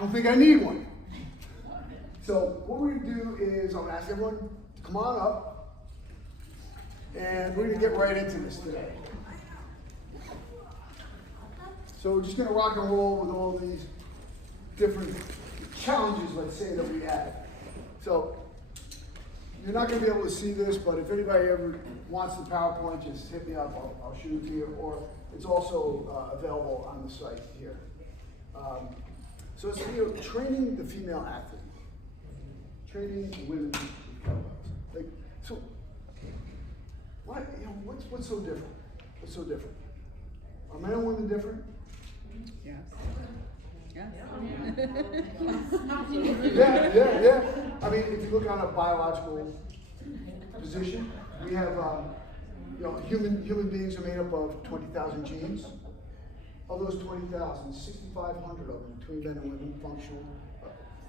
don't think I need one. So what we're gonna do is I'm gonna ask everyone to come on up, and we're gonna get right into this today. So we're just gonna rock and roll with all these different challenges, let's say, that we have. So you're not gonna be able to see this, but if anybody ever wants the PowerPoint, just hit me up, I'll shoot it to you, or it's also available on the site here. So it's training the female athlete, training women with kettlebells. Like, so, why? What's so different? What's so different? Are men and women different? Yes. Yes. Yeah. I mean, if you look on a biological position, we have, human beings are made up of 20,000 genes. Of those 20,000, 6,500 of them between men and women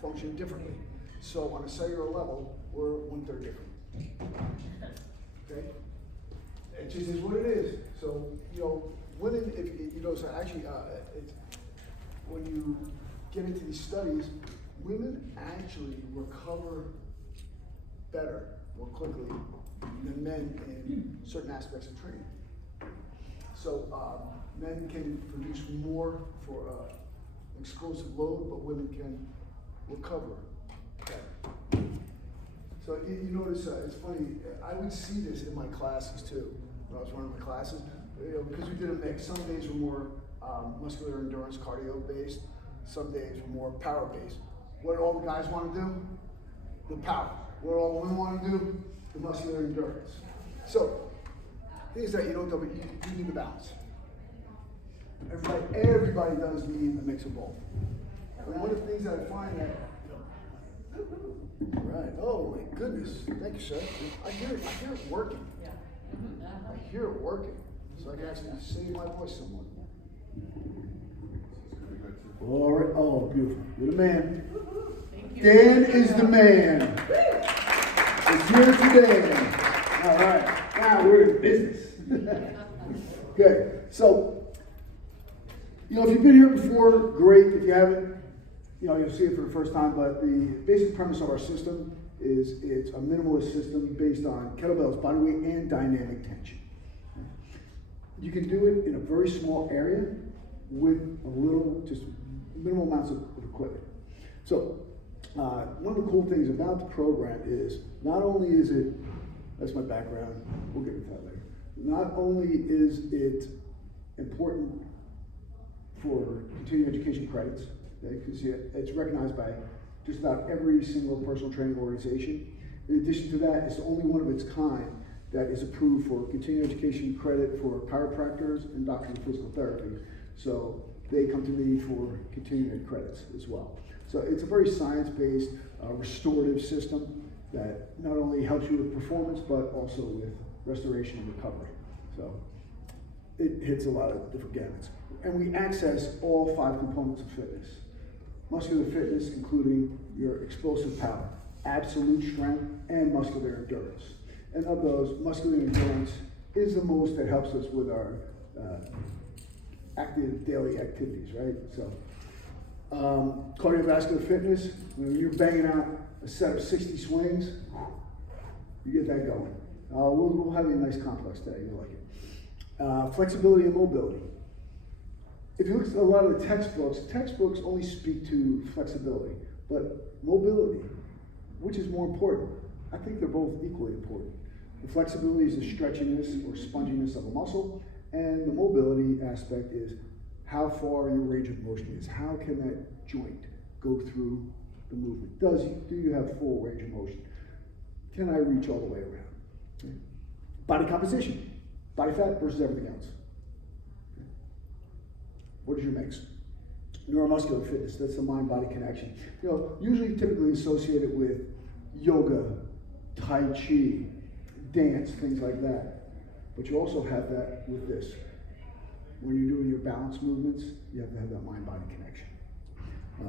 function differently. So on a cellular level, we're 1/3 different. Okay? It just is what it is. So, women, when you get into these studies, women actually recover better, more quickly than men in certain aspects of training. So men can produce more for explosive load, but women can recover better. So you notice, it's funny, I would see this in my classes too, when I was running my classes, because we did a mix. Some days were more muscular endurance, cardio based. Some days were more power based. What do all the guys want to do? The power. What do all the women want to do? The muscular endurance. So, things that you need the balance. Everybody does need a mix of both. And one of the things that I find that, right, oh my goodness, thank you, sir. I hear it working. I hear it working. So I can actually save my voice somewhat. All right, oh, beautiful. You're the man. Dan is the man. It's here today. All right, now we're in business. Okay, so, if you've been here before, great. If you haven't, you'll see it for the first time, but the basic premise of our system is it's a minimalist system based on kettlebells, body weight, and dynamic tension. You can do it in a very small area with just minimal amounts of equipment. So, one of the cool things about the program is not only is it, that's my background, we'll get into that later. Not only is it important for continuing education credits, because it's recognized by just about every single personal training organization. In addition to that, it's the only one of its kind that is approved for continuing education credit for chiropractors and doctors of physical therapy. So they come to me for continuing ed credits as well. So it's a very science-based, restorative system that not only helps you with performance, but also with restoration and recovery. So it hits a lot of different gamuts. And we access all 5 components of fitness. Muscular fitness, including your explosive power, absolute strength, and muscular endurance. And of those, muscular endurance is the most that helps us with our active daily activities, right? So, cardiovascular fitness, when you're banging out a set of 60 swings, you get that going. We'll have you a nice complex today, you'll like it. Flexibility and mobility. If you look at a lot of the textbooks only speak to flexibility, but mobility, which is more important? I think they're both equally important. The flexibility is the stretchiness or sponginess of a muscle, and the mobility aspect is how far your range of motion is. How can that joint go through the movement? Do you have full range of motion? Can I reach all the way around? Okay. Body composition, body fat versus everything else. Okay. What is your mix? Neuromuscular fitness, that's the mind-body connection. Usually typically associated with yoga, tai chi, dance, things like that. But you also have that with this. When you're doing your balance movements, you have to have that mind-body connection.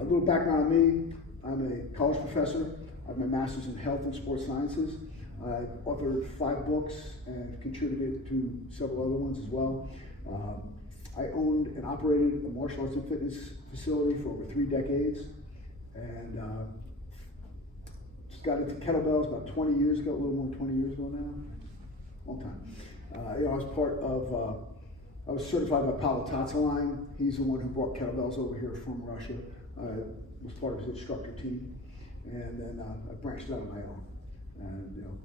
A little background on me, I'm a college professor. I have my master's in health and sports sciences. I've authored 5 books and contributed to several other ones as well. I owned and operated a martial arts and fitness facility for over 3 decades. And just got into kettlebells about 20 years ago, a little more than 20 years ago now. Long time. I was part of, I was certified by Paolo Tazzaline. He's the one who brought kettlebells over here from Russia. I was part of his instructor team. And then I branched out on my own. And, you know,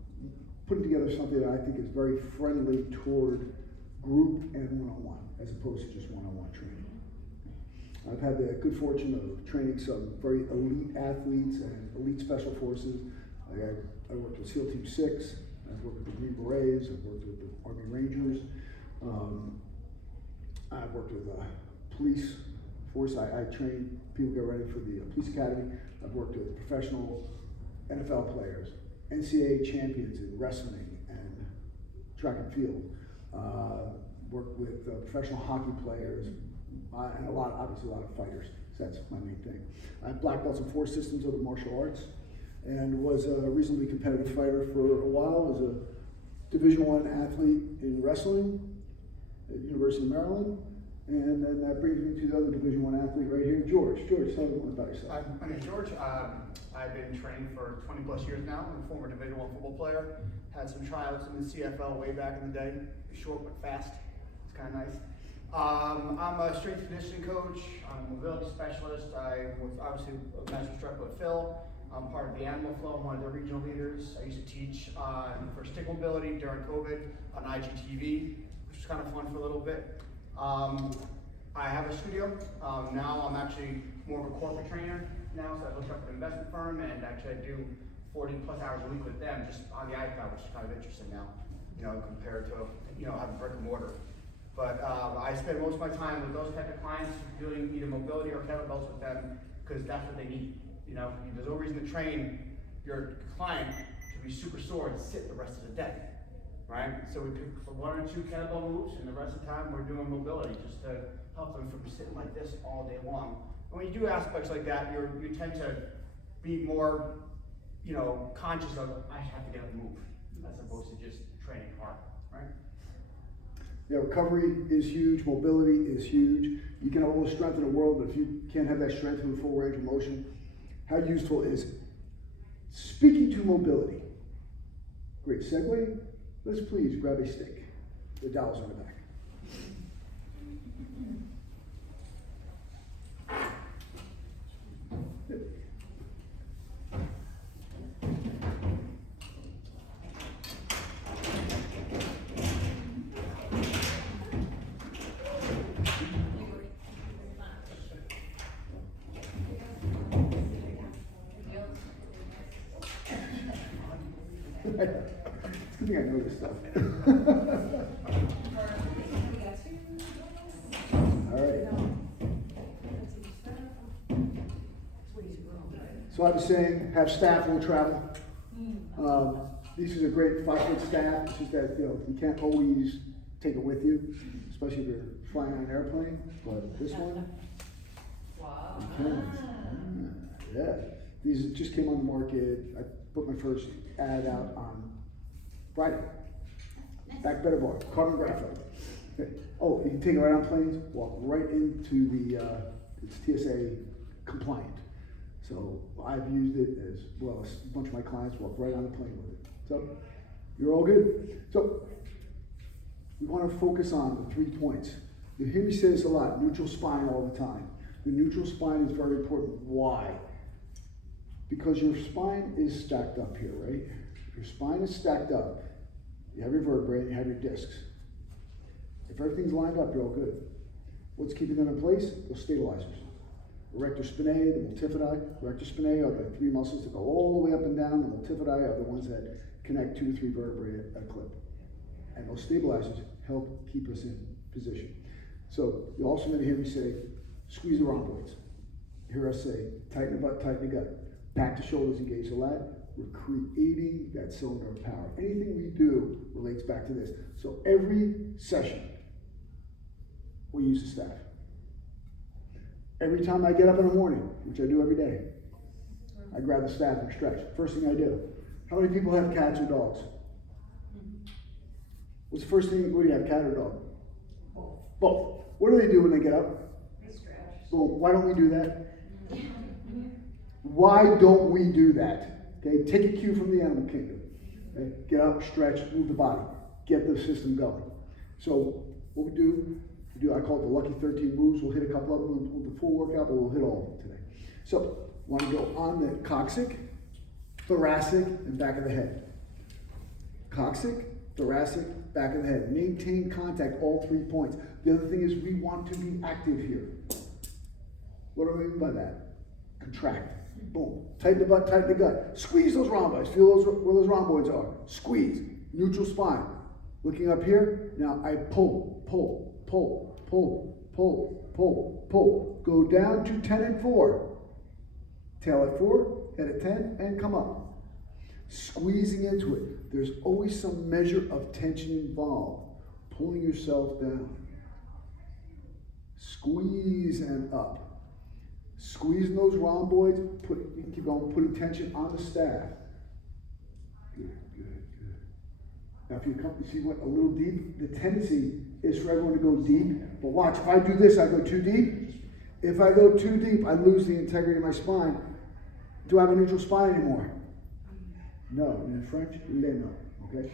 putting together something that I think is very friendly toward group and one-on-one, as opposed to just one-on-one training. I've had the good fortune of training some very elite athletes and elite special forces. I worked with SEAL Team 6, I've worked with the Green Berets, I've worked with the Army Rangers, I've worked with police force. I train people get ready for the police academy. I've worked with professional NFL players, NCAA champions in wrestling and track and field. Worked with professional hockey players, and obviously a lot of fighters. So that's my main thing. I have black belts in 4 systems of the martial arts, and was a reasonably competitive fighter for a while. Was a Division I athlete in wrestling at University of Maryland, and then that brings me to the other Division I athlete right here, George. George, tell me more about yourself. My name's George. I've been training for 20 plus years now. I'm a former Division I football player. Had some tryouts in the CFL way back in the day. Short but fast. It's kind of nice. I'm a strength and conditioning coach. I'm a mobility specialist. I was obviously a master instructor with Phil. I'm part of the Animal Flow. I'm one of the regional leaders. I used to teach for stick mobility during COVID on IGTV, which was kind of fun for a little bit. I have a studio. Now I'm actually more of a corporate trainer now, so I hooked up with an investment firm, and actually I do 40 plus hours a week with them just on the iPad, which is kind of interesting now, you know, compared to, you know, having brick and mortar. But I spend most of my time with those type of clients doing either mobility or kettlebells with them, because that's what they need. You know, there's no reason to train your client to be super sore and sit the rest of the day, right? So we pick for 1 or 2 kettlebell moves, and the rest of the time we're doing mobility just to help them from sitting like this all day long. And when you do aspects like that, you tend to be more, you know, conscious of, I have to get up and move, as opposed to just training hard, right? Yeah, recovery is huge, mobility is huge. You can have all the strength in the world, but if you can't have that strength in the full range of motion, how useful is it? Speaking to mobility, great segue. Let's please grab a stick. The dowel's on the back. It's a good thing I know this stuff. All right. So I was saying, have staff will travel. These are a great 5-foot staff. It's just that, you know, you can't always take it with you, especially if you're flying on an airplane. But this one, you can. Yeah. These just came on the market. I put my first ad out on Friday. Back better bar, carbon graphite. Okay. Oh, you can take it right on planes, walk right into the, it's TSA compliant. So I've used it as well as a bunch of my clients walk right on the plane with it. So you're all good. So we want to focus on the 3 points. You hear me say this a lot, neutral spine all the time. The neutral spine is very important. Why? Because your spine is stacked up here, right? If your spine is stacked up, you have your vertebrae and you have your discs. If everything's lined up, you're all good. What's keeping them in place? Those stabilizers. Erector spinae, the multifidi. Erector spinae are the 3 muscles that go all the way up and down. The multifidi are the ones that connect 2 to 3 vertebrae at a clip. And those stabilizers help keep us in position. So you're also going to hear me say, squeeze the rhomboids. You hear us say, tighten the butt, tighten the gut. Back the shoulders, engage the lat. We're creating that cylinder of power. Anything we do relates back to this. So every session, we use the staff. Every time I get up in the morning, which I do every day, I grab the staff and stretch. First thing I do. How many people have cats or dogs? What's the first thing, what do you have, cat or dog? Both. What do they do when they get up? They stretch. Well, why don't we do that? Why don't we do that? Okay, take a cue from the animal kingdom. Okay? Get up, stretch, move the body, get the system going. So what we do, I call it the lucky 13 moves. We'll hit a couple of them with the full workout, but we'll hit all of them today. So want to go on the coccyx, thoracic, and back of the head. Coccyx, thoracic, back of the head. Maintain contact, all 3 points. The other thing is we want to be active here. What do I mean by that? Contract. Boom. Tighten the butt, tighten the gut. Squeeze those rhomboids. Feel where those rhomboids are. Squeeze. Neutral spine. Looking up here. Now I pull, pull, pull, pull, pull, pull, pull. Go down to 10 and 4. Tail at 4, head at 10, and come up. Squeezing into it. There's always some measure of tension involved. Pulling yourself down. Squeeze and up. Squeezing those rhomboids. You can keep going, putting tension on the staff. Good, good, good. Now, if you see what a little deep, the tendency is for everyone to go deep. But watch, if I do this, I go too deep. If I go too deep, I lose the integrity of my spine. Do I have a neutral spine anymore? No. In French, le no. Okay?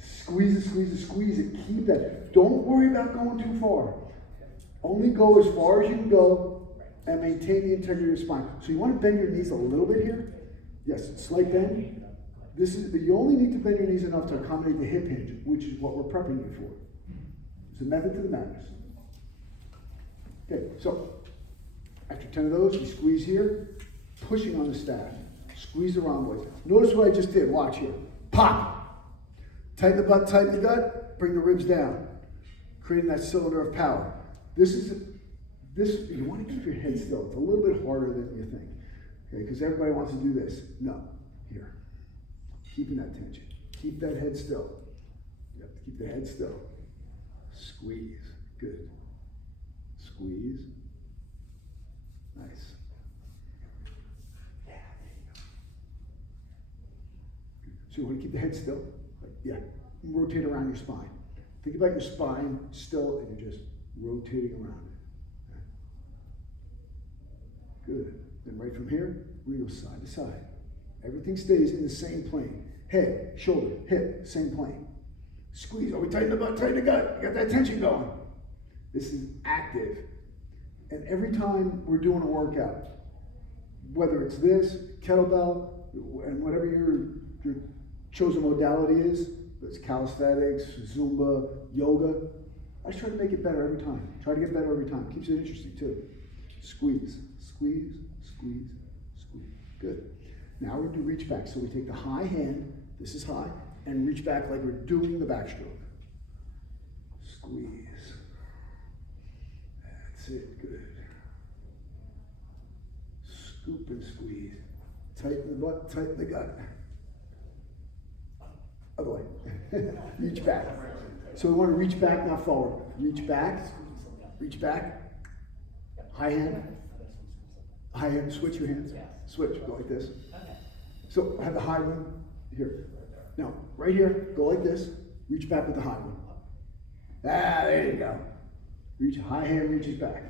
Squeeze it, squeeze it, squeeze it. Keep that. Don't worry about going too far. Only go as far as you can go and maintain the integrity of your spine. So you want to bend your knees a little bit here. Yes, slight bend. You only need to bend your knees enough to accommodate the hip hinge, which is what we're prepping you for. It's a method to the madness. Okay, so after 10 of those, you squeeze here, pushing on the staff. Squeeze the rhomboids. Notice what I just did. Watch here. Pop. Tighten the butt, tighten the gut, bring the ribs down. Creating that cylinder of power. You want to keep your head still. It's a little bit harder than you think. Okay, because everybody wants to do this. No. Here. Keeping that tension. Keep that head still. You have to keep the head still. Squeeze. Good. Squeeze. Nice. Yeah, there you go. So you want to keep the head still? Yeah. Rotate around your spine. Think about your spine still, and you're just rotating around it. Good. Then right from here, we go side to side. Everything stays in the same plane. Head, shoulder, hip, same plane. Squeeze. Oh, we tighten the butt, tighten the gut. You got that tension going. This is active. And every time we're doing a workout, whether it's this, kettlebell, and whatever your chosen modality is, it's calisthenics, Zumba, yoga, I try to make it better every time. Try to get better every time. Keeps it interesting too. Squeeze, squeeze, squeeze, squeeze. Good. Now we're going to reach back. So we take the high hand, this is high, and reach back like we're doing the backstroke. Squeeze. That's it. Good. Scoop and squeeze. Tighten the butt, tighten the gut. Other way. Reach back. So we want to reach back, not forward. Reach back. Reach back. High hand. High hand. Switch your hands. Switch. Go like this. So have the high one here. Now, right here, go like this. Reach back with the high one. Ah, there you go. Reach, high hand reaches back.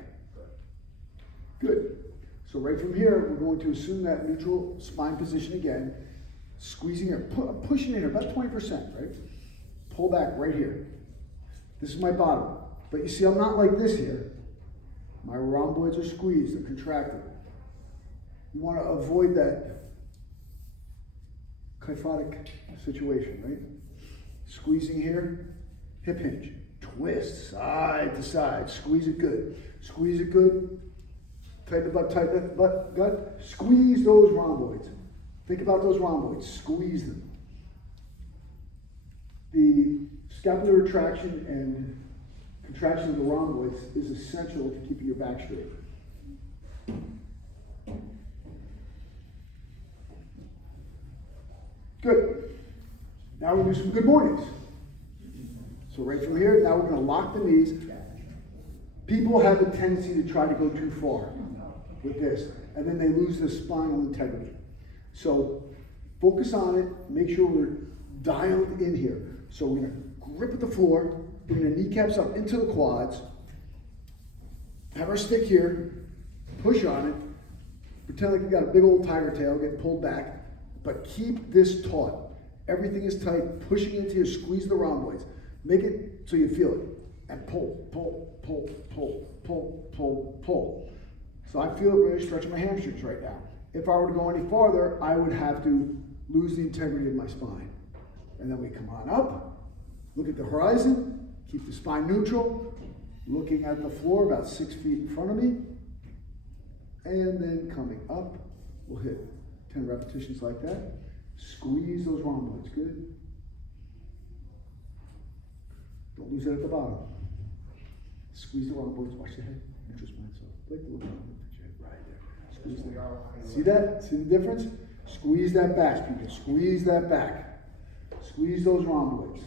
Good. So right from here, we're going to assume that neutral spine position again. Squeezing here, pushing in here, about 20%, right? Pull back right here. This is my bottom. But you see, I'm not like this here. My rhomboids are squeezed, they're contracted. You want to avoid that kyphotic situation, right? Squeezing here, hip hinge. Twist, side to side. Squeeze it good. Squeeze it good. Tighten the butt, tighten the butt, gut. Squeeze those rhomboids. Think about those rhomboids. Squeeze them. The scapular retraction and contraction of the rhomboids is essential to keeping your back straight. Good. Now we'll do some good mornings. So right from here, now we're going to lock the knees. People have a tendency to try to go too far with this, and then they lose their spinal integrity. So focus on it. Make sure we're dialed in here. So we're going to grip at the floor, bring the kneecaps up into the quads, have our stick here, push on it, Pretend like you got a big old tiger tail getting pulled back, but keep this taut. Everything is tight, pushing into you, squeeze the rhomboids. Make it so you feel it. And pull, pull, pull, pull, pull, pull, pull. So I feel it really stretching my hamstrings right now. If I were to go any farther, I would have to lose the integrity of my spine. And then we come on up, look at the horizon, keep the spine neutral, looking at the floor about 6 feet in front of me. And then coming up, we'll hit 10 repetitions like that. Squeeze those rhomboids, good. Don't lose it at the bottom. Squeeze the rhomboids, watch the head, neutral spine. So, like the little head right there. Squeeze that. See that? See the difference? Squeeze that back, people. Squeeze that back. Squeeze those rhomboids.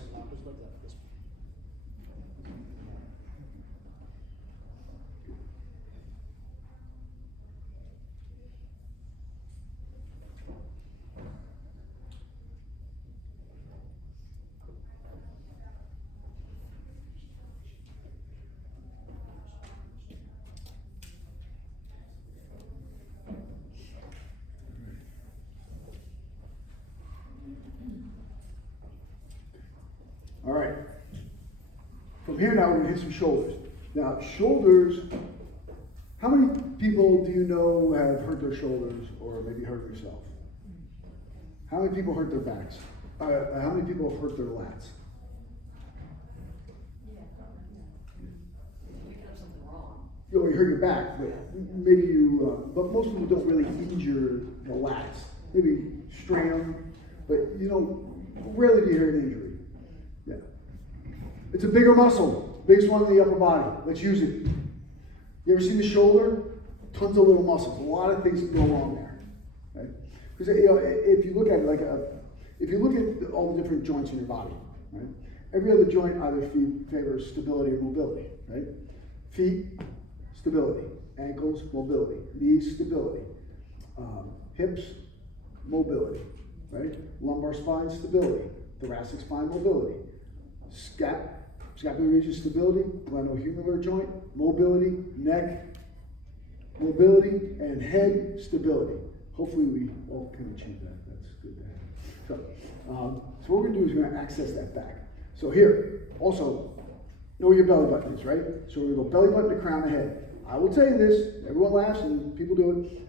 All right. From here now, we're going to hit some shoulders. Now, shoulders, how many people do you know have hurt their shoulders or maybe hurt themselves? How many people hurt their backs? How many people have hurt their lats? You hurt your back, but maybe but most people don't really injure the lats. Maybe strain them, but rarely do you hear an injury. Yeah. It's a bigger muscle, biggest one in the upper body. Let's use it. You ever seen the shoulder? Tons of little muscles. A lot of things go wrong there. Right? Because if you look at it if you look at all the different joints in your body, right? Every other joint either favors stability or mobility, right? Feet, stability. Ankles, mobility. Knees, stability. Hips, mobility, right? Lumbar spine, stability. Thoracic spine, mobility. Scapular region, stability. Glenohumeral joint, mobility. Neck, mobility. And head, stability. Hopefully we all can achieve that. That's good to have. So what we're going to do is we're going to access that back. So here, also, know where your belly button is, right? So we're going to go belly button to crown of head. I will tell you this, everyone laughs and people do it.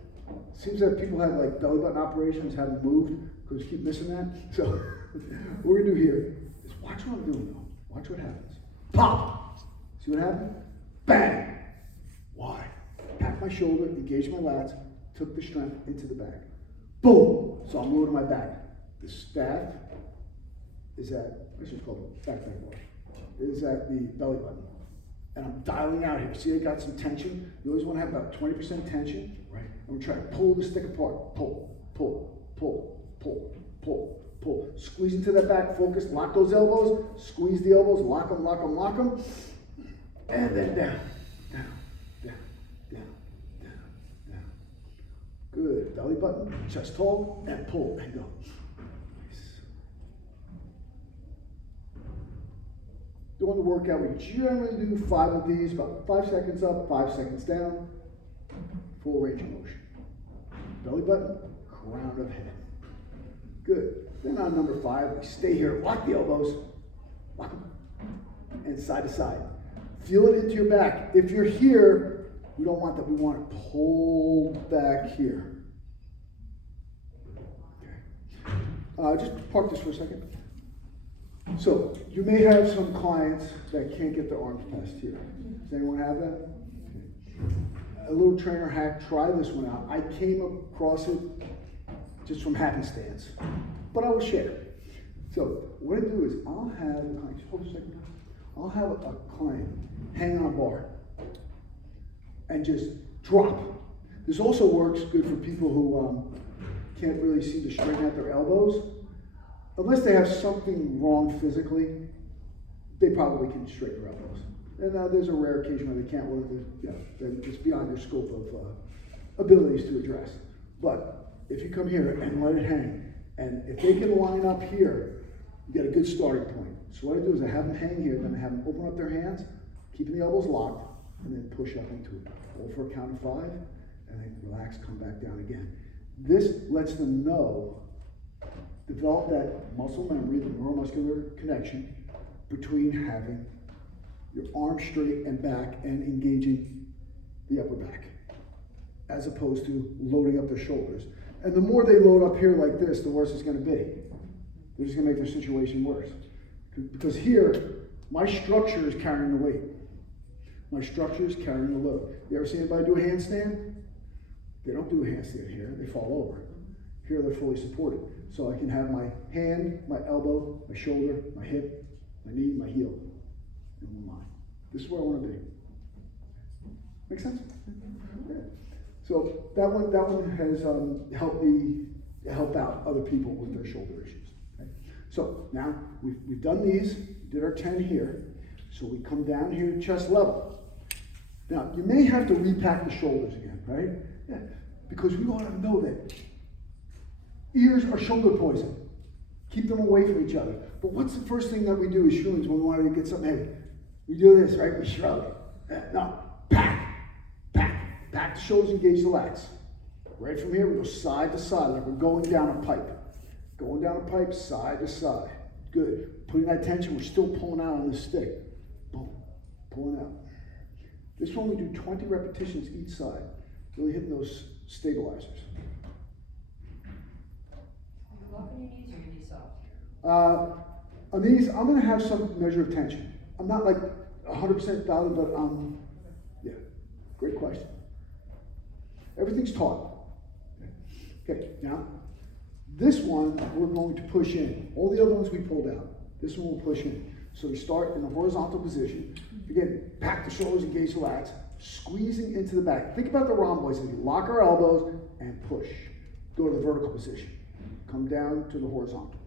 Seems that people have like belly button operations, haven't moved, because keep missing that. So what we're going to do here is watch what I'm doing though. Watch what happens. Pop! See what happened? Bang! Why? Tap my shoulder, engage my lats, took the strength into the back. Boom! So I'm moving my back. The staff is at, this is called back bar, is at the belly button. And I'm dialing out here. See, I got some tension. You always want to have about 20% tension, right? And we try to pull the stick apart. Pull, pull, pull, pull, pull, pull. Squeeze into that back, focus, lock those elbows, squeeze the elbows, lock them, lock them, lock them. And then down, down, down, down, down, down. Good. Belly button, chest tall, and pull, and go. Doing the workout, we generally do 5 of these, about 5 seconds up, 5 seconds down, full range of motion. Belly button, crown of head. Good. Then on number 5, we stay here, lock the elbows, lock them, and side to side. Feel it into your back. If you're here, we don't want that. We want to pull back here. Okay. Just park this for a second. So, you may have some clients that can't get their arms past here. Does anyone have that? Okay. A little trainer hack, try this one out. I came across it just from happenstance, but I will share. So, what I do is I'll have, just hold a second. I'll have a client hang on a bar and just drop. This also works good for people who can't really seem to straighten out their elbows. Unless they have something wrong physically, they probably can straighten their elbows. And there's a rare occasion where they can't, they're just beyond their scope of abilities to address. But if you come here and let it hang, and if they can line up here, you get a good starting point. So what I do is I have them hang here, then I have them open up their hands, keeping the elbows locked, and then push up into it. Hold for a count of 5, and then relax, come back down again. This lets them know, develop that muscle memory, the neuromuscular connection between having your arms straight and back and engaging the upper back, as opposed to loading up their shoulders. And the more they load up here like this, the worse it's gonna be. They're just gonna make their situation worse. Because here, my structure is carrying the weight. My structure is carrying the load. You ever see anybody do a handstand? They don't do a handstand here, they fall over. Here they're fully supported. So I can have my hand, my elbow, my shoulder, my hip, my knee, my heel, in one line. This is where I want to be. Make sense? Yeah. So that one has helped me help out other people with their shoulder issues. Okay? So now we've done these, did our 10 here. So we come down here to chest level. Now you may have to repack the shoulders again, right? Yeah. Because we want to know that ears are shoulder poison. Keep them away from each other. But what's the first thing that we do as humans when we want to get something heavy? We do this, right? We shrug. No, pack the shoulders, engage the lats. Right from here, we go side to side, like we're going down a pipe. Going down a pipe, side to side. Good. Putting that tension, we're still pulling out on this stick. Boom, pulling out. This one we do 20 repetitions each side, really hitting those stabilizers. On your knees or your knees soft? On these, I'm gonna have some measure of tension. I'm not like 100% dialed, but yeah, great question. Everything's taught. Okay, now, this one we're going to push in. All the other ones we pulled out. This one we'll push in. So we start in the horizontal position. Again, pack the shoulders, engage the lats, squeezing into the back. Think about the rhomboids. We lock our elbows and push. Go to the vertical position. Come down to the horizontal.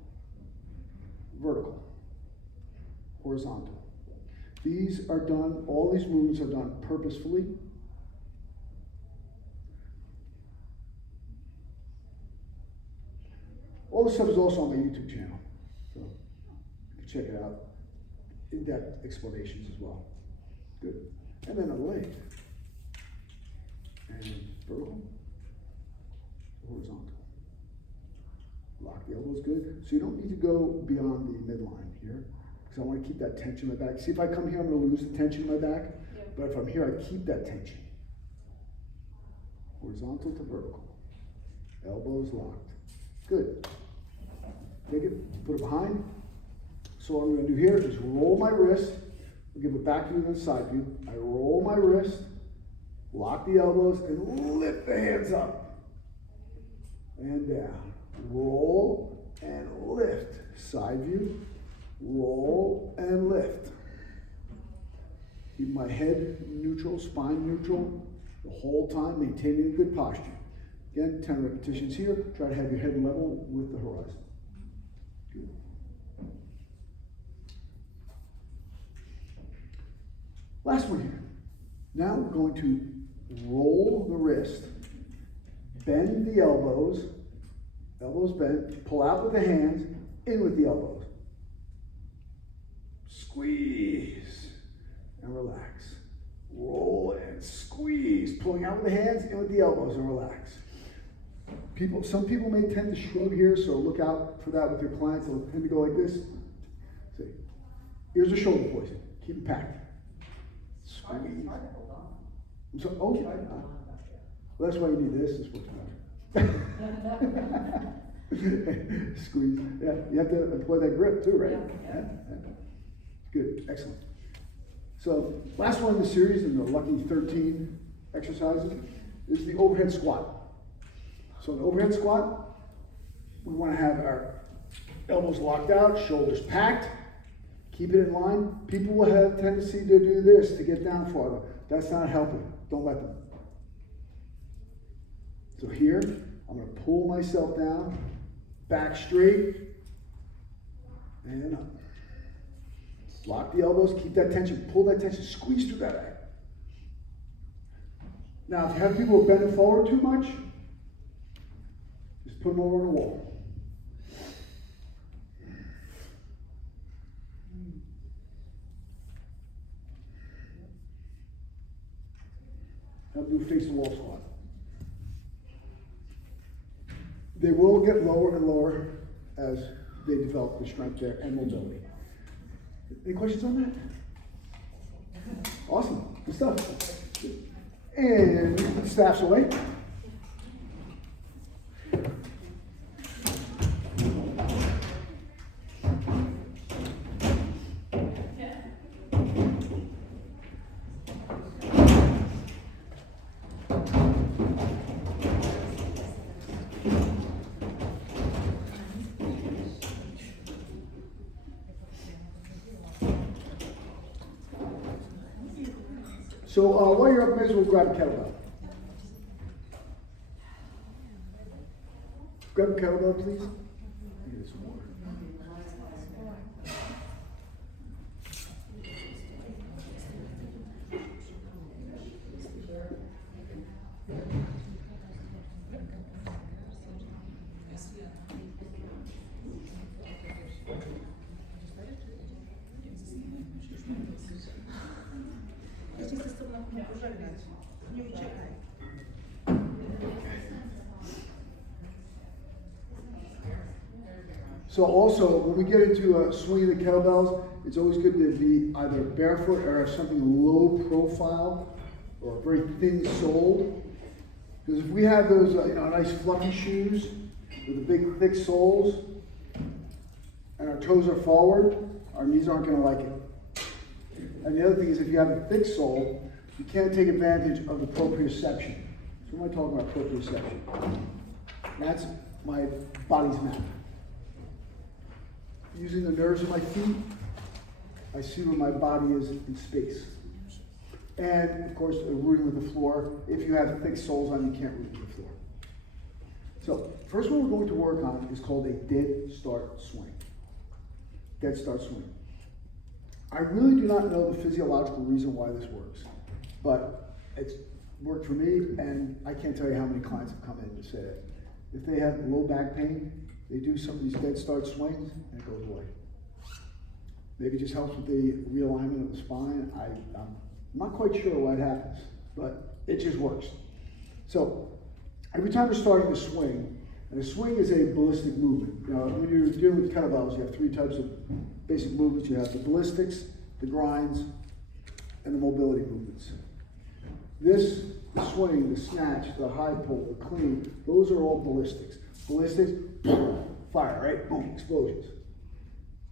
Vertical. Horizontal. These are done, all these movements are done purposefully. All this stuff is also on my YouTube channel. So you can check it out. In-depth explanations as well. Good. And then a leg. And vertical. Horizontal. Lock the elbows good. So you don't need to go beyond the midline here. Because I want to keep that tension in my back. See, if I come here, I'm going to lose the tension in my back. Yep. But if I'm here, I keep that tension. Horizontal to vertical. Elbows locked. Good. Take it, put it behind. So what I'm going to do here is roll my wrist. I'll give a back view and a side view. I roll my wrist, lock the elbows, and lift the hands up. And down. Roll and lift. Side view. Roll and lift. Keep my head neutral, spine neutral the whole time, maintaining a good posture. Again, 10 repetitions here. Try to have your head level with the horizon. Good. Last one here. Now we're going to roll the wrist, bend the elbows, elbows bent, pull out with the hands, in with the elbows. Squeeze and relax. Roll and squeeze, pulling out with the hands, in with the elbows, and relax. Some people may tend to shrug here, so look out for that with your clients. They'll tend to go like this. See, ears are shoulder poison. Keep it packed. Squeeze. So, okay. Well, that's why you need this. This works better. Squeeze. Yeah, you have to apply that grip too, right? Yeah. Good. Excellent. So, last one in the series, in the lucky 13 exercises, is the overhead squat. So, in the overhead squat, we want to have our elbows locked out, shoulders packed, keep it in line. People will have a tendency to do this to get down farther. That's not helping. Don't let them. So here, I'm going to pull myself down, back straight, and up. Lock the elbows, keep that tension, pull that tension, squeeze through that leg. Now, if you have people bending forward too much, just put them over on the wall. Now do face the wall squat. They will get lower and lower as they develop the strength there and mobility. Any questions on that? Awesome, good stuff. And the staff's away. So while you're up, may as well grab a kettlebell. Grab a kettlebell, please. Give it some water. Nie uciekaj. So also, when we get into swinging the kettlebells, it's always good to be either barefoot or something low profile or very thin soled. Because if we have those, nice fluffy shoes with the big thick soles, and our toes are forward, our knees aren't going to like it. And the other thing is, if you have a thick sole, you can't take advantage of the proprioception. So what am I talking about, proprioception? That's my body's map. Using the nerves of my feet, I see where my body is in space. And of course, rooting with the floor. If you have thick soles on, you can't root with the floor. So, first one we're going to work on is called a dead start swing. Dead start swing. I really do not know the physiological reason why this works, but it's worked for me, and I can't tell you how many clients have come in to say that. If they have low back pain, they do some of these dead start swings, and it goes away. Maybe it just helps with the realignment of the spine. I'm not quite sure why it happens, but it just works. So, every time you're starting to swing, and a swing is a ballistic movement. Now, when you're dealing with kettlebells, you have three types of basic movements. You have the ballistics, the grinds, and the mobility movements. This, the swing, the snatch, the high pull, the clean, those are all ballistics. Ballistics, fire, right? Boom, explosions.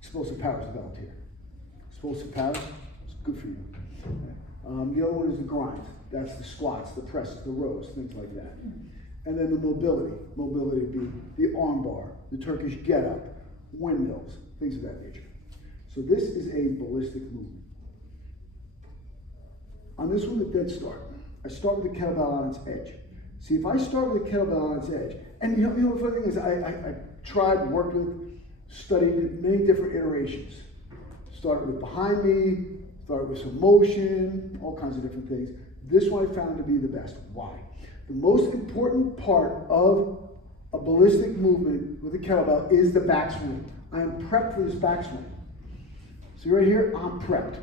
Explosive power is developed here. Explosive power is good for you. The other one is the grind. That's the squats, the presses, the rows, things like that. And then the mobility. Mobility would be the arm bar, the Turkish get-up, windmills, things of that nature. So this is a ballistic movement. On this one, the dead start, I start with the kettlebell on its edge. See, if I start with the kettlebell on its edge, and the funny thing is, I tried, worked with, studied many different iterations. Started with behind me, started with some motion, all kinds of different things. This one I found to be the best. Why? The most important part of a ballistic movement with a kettlebell is the backswing. I am prepped for this backswing. See right here, I'm prepped.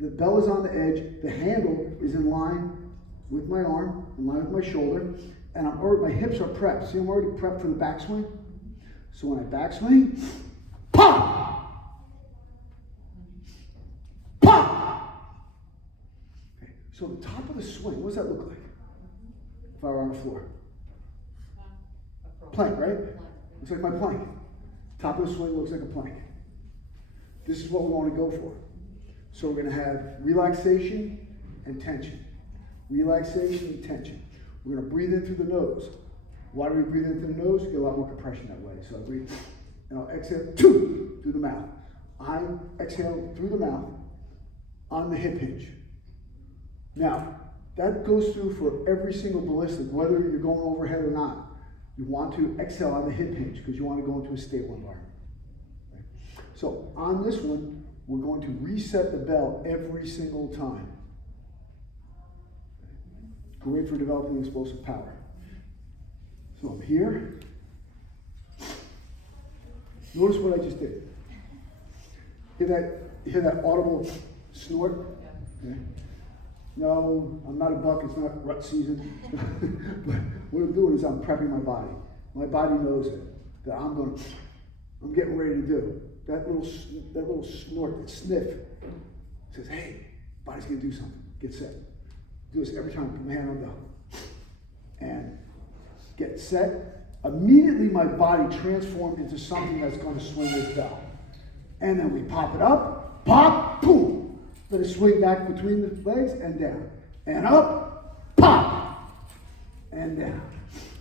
The bell is on the edge, the handle is in line with my arm, in line with my shoulder, and my hips are prepped. See, I'm already prepped for the backswing. So when I backswing, pop! Pop! Okay, so the top of the swing, what does that look like? If I were on the floor. Plank, right? Looks like my plank. Top of the swing looks like a plank. This is what we want to go for. So we're going to have relaxation and tension. Relaxation and tension. We're going to breathe in through the nose. Why do we breathe in through the nose? You get a lot more compression that way. So I breathe, and I'll exhale through the mouth. I exhale through the mouth on the hip hinge. Now, that goes through for every single ballistic, whether you're going overhead or not. You want to exhale on the hip hinge because you want to go into a stable environment. Okay? So on this one, we're going to reset the bell every single time. Great for developing explosive power. So I'm here. Notice what I just did. Hear that audible snort? Okay. No, I'm not a buck, it's not rut season. But what I'm doing is I'm prepping my body. My body knows it, that I'm getting ready to do. That little snort, that sniff, says, hey, body's gonna do something, get set. Do this every time, put my hand on the bell. And get set. Immediately my body transformed into something that's gonna swing this bell. And then we pop it up, pop, boom. Let it swing back between the legs and down. And up, pop, and down.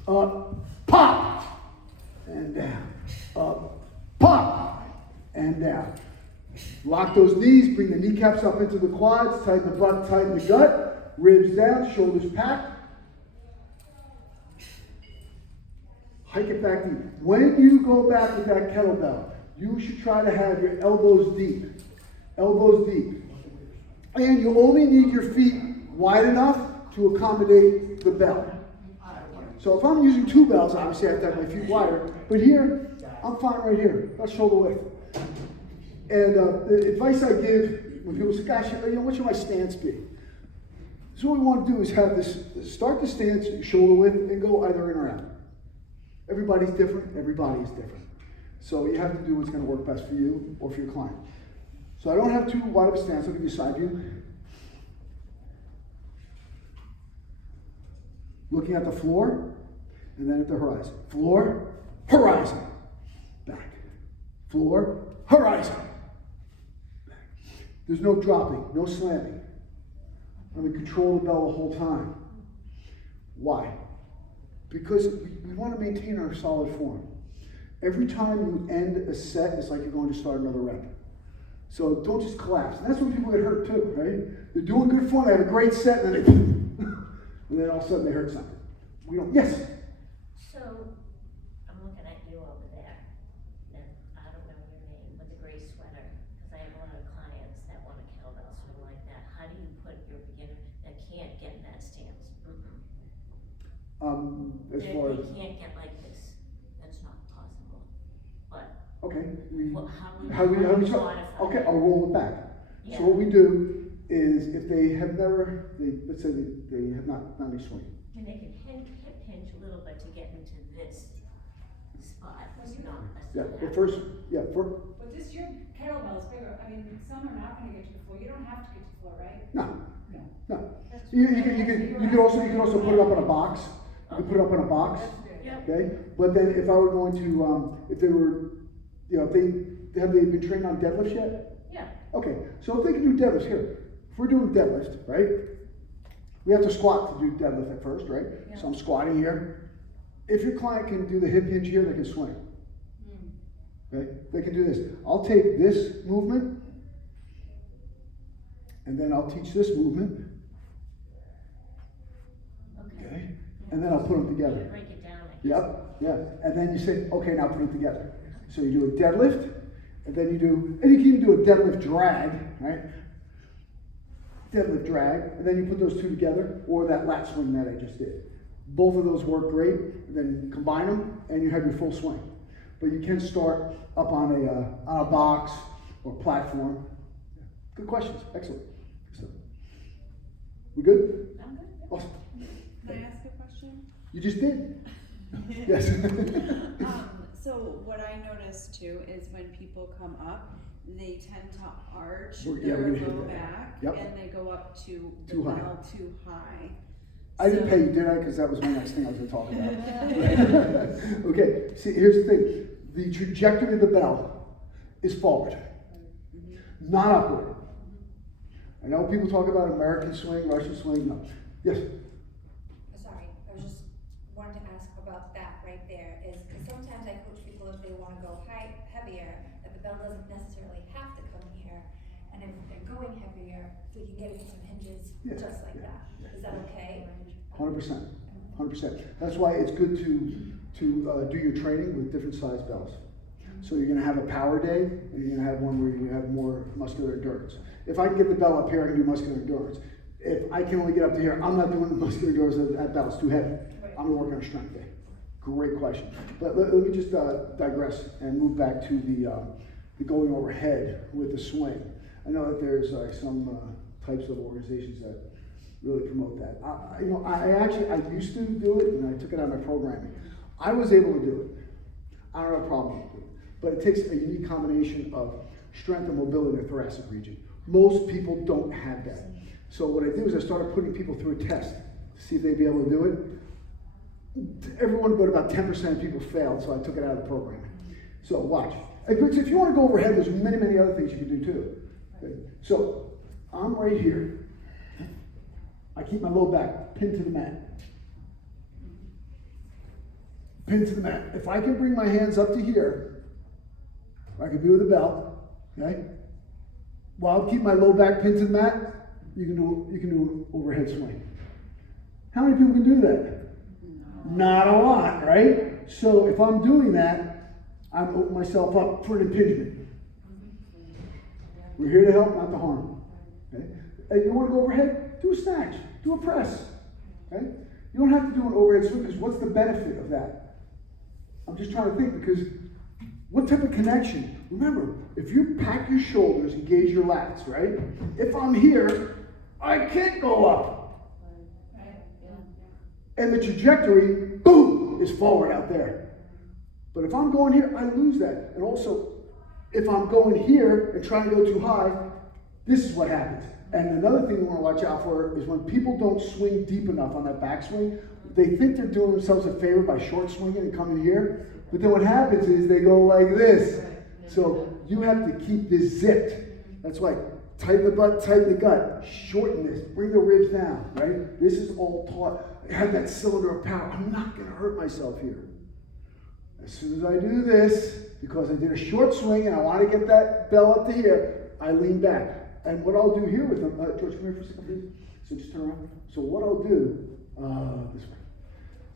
Up, pop, and down. Up, pop, and down. Lock those knees, bring the kneecaps up into the quads, tighten the butt, tighten the gut, ribs down, shoulders packed. Hike it back deep. When you go back with that kettlebell, you should try to have your elbows deep. Elbows deep. And you only need your feet wide enough to accommodate the bell. So if I'm using 2 bells, obviously I have to have my feet wider. But here, I'm fine right here. That's shoulder width. And the advice I give when people say, gosh, what should my stance be? So what we want to do is have this, start the stance shoulder width and go either in or out. Everybody's different. Everybody is different. So you have to do what's going to work best for you or for your client. So I don't have too wide of a stance. I'll give you a side view. Looking at the floor, and then at the horizon. Floor, horizon. Back. Floor, horizon. Back. There's no dropping, no slamming. I'm in control of the bell the whole time. Why? Because we want to maintain our solid form. Every time you end a set, it's like you're going to start another rep. So don't just collapse. And that's when people get hurt too, right? They're doing good fun, they have a great set, and then and then all of a sudden they hurt something. We don't, yes? So, I'm looking at you over there, and I don't know your name, with the gray sweater, because I have a lot of clients that want a kettlebell swing like that. How do you put your beginner that can't get in that stance? As far as, They can't get like this. That's not possible. But okay, how do you try? modify? Okay, I'll roll it back. Yeah. So what we do is if they have never, let's say they have not done any swing. I mean, they can hip hinge a little bit to get into this spot. It's not. Yeah, but first, But this, your kettlebell is bigger, I mean, some are not gonna get to the floor, you don't have to get to the floor, right? no. That's You true. could also put it up in a box. You could put it up in a box. Yep. Okay, but then if I were going to, if they were, have they been trained on deadlift yet? Yeah. Okay, so if they can do deadlifts here, if we're doing deadlift, right? We have to squat to do deadlift at first, right? Yeah. So I'm squatting here. If your client can do the hip hinge here, they can swing. Okay, they can do this. I'll take this movement, and then I'll teach this movement. Okay, and then I'll put them together. Break it down. I guess. Yep, yeah. And then you say, okay, now put it together. So you do a deadlift, and then you can even do a deadlift drag, right? Deadlift drag, and then you put those two together, or that lat swing that I just did. Both of those work great, and then combine them, and you have your full swing. But you can start up on a box or platform. Good questions, excellent. We good? I'm good. Awesome. Can I ask a question? You just did? Yes. So what I notice too is when people come up, they tend to arch We're their gonna hit low that. back, Yep. and they go up to the Too high. bell too high. I didn't So- pay you, did I? Because that was my next thing I was going to talk about. Okay, see, here's the thing. The trajectory of the bell is forward, not upward. I know people talk about American swing, Russian swing. No. Yes? Sorry, I was just wanted to ask about that right there, is because sometimes I coach people if they want to go heavier, that the bell doesn't necessarily have to come here, and if they're going heavier, we can get into some hinges Yeah, just like yeah, that. Is that okay? 100%. 100%. That's why it's good to do your training with different size bells. So you're going to have a power day, and you're going to have one where you have more muscular endurance. If I can get the bell up here, I can do muscular endurance. If I can only get up to here, I'm not doing the muscular endurance at that bell. It's too heavy. I'm going to work on a strength day. Great question. But let me just digress and move back to the going overhead with the swing. I know that there's some types of organizations that really promote that. I used to do it, and I took it out of my programming. I was able to do it. I don't have a problem with it. But it takes a unique combination of strength and mobility in the thoracic region. Most people don't have that. So what I did was I started putting people through a test to see if they'd be able to do it. Everyone but about 10% of people failed, so I took it out of the programming. So watch. If you want to go overhead, there's many, many other things you can do too. Okay? So I'm right here. I keep my low back pinned to the mat. Pinned to the mat. If I can bring my hands up to here, I can be with a belt, okay? While I keep my low back pinned to the mat, you can do an overhead swing. How many people can do that? Not a lot, right? So if I'm doing that, I'm opening myself up for an impingement. We're here to help, not to harm. Okay? And you want to go overhead? Do a snatch. Do a press. Okay? You don't have to do an overhead swing because what's the benefit of that? I'm just trying to think because what type of connection? Remember, if you pack your shoulders, engage your lats, right? If I'm here, I can't go up. And the trajectory, boom, is forward out there. But if I'm going here, I lose that. And also, if I'm going here and trying to go too high, this is what happens. And another thing we want to watch out for is when people don't swing deep enough on that backswing, they think they're doing themselves a favor by short swinging and coming here. But then what happens is they go like this. So you have to keep this zipped. That's why tighten the butt, tighten the gut, shorten this, bring the ribs down, right? This is all taught. Have that cylinder of power. I'm not going to hurt myself here. As soon as I do this, because I did a short swing and I want to get that bell up to here, I lean back. And what I'll do here with them, George, come here for a second, please. So just turn around. So what I'll do, this way.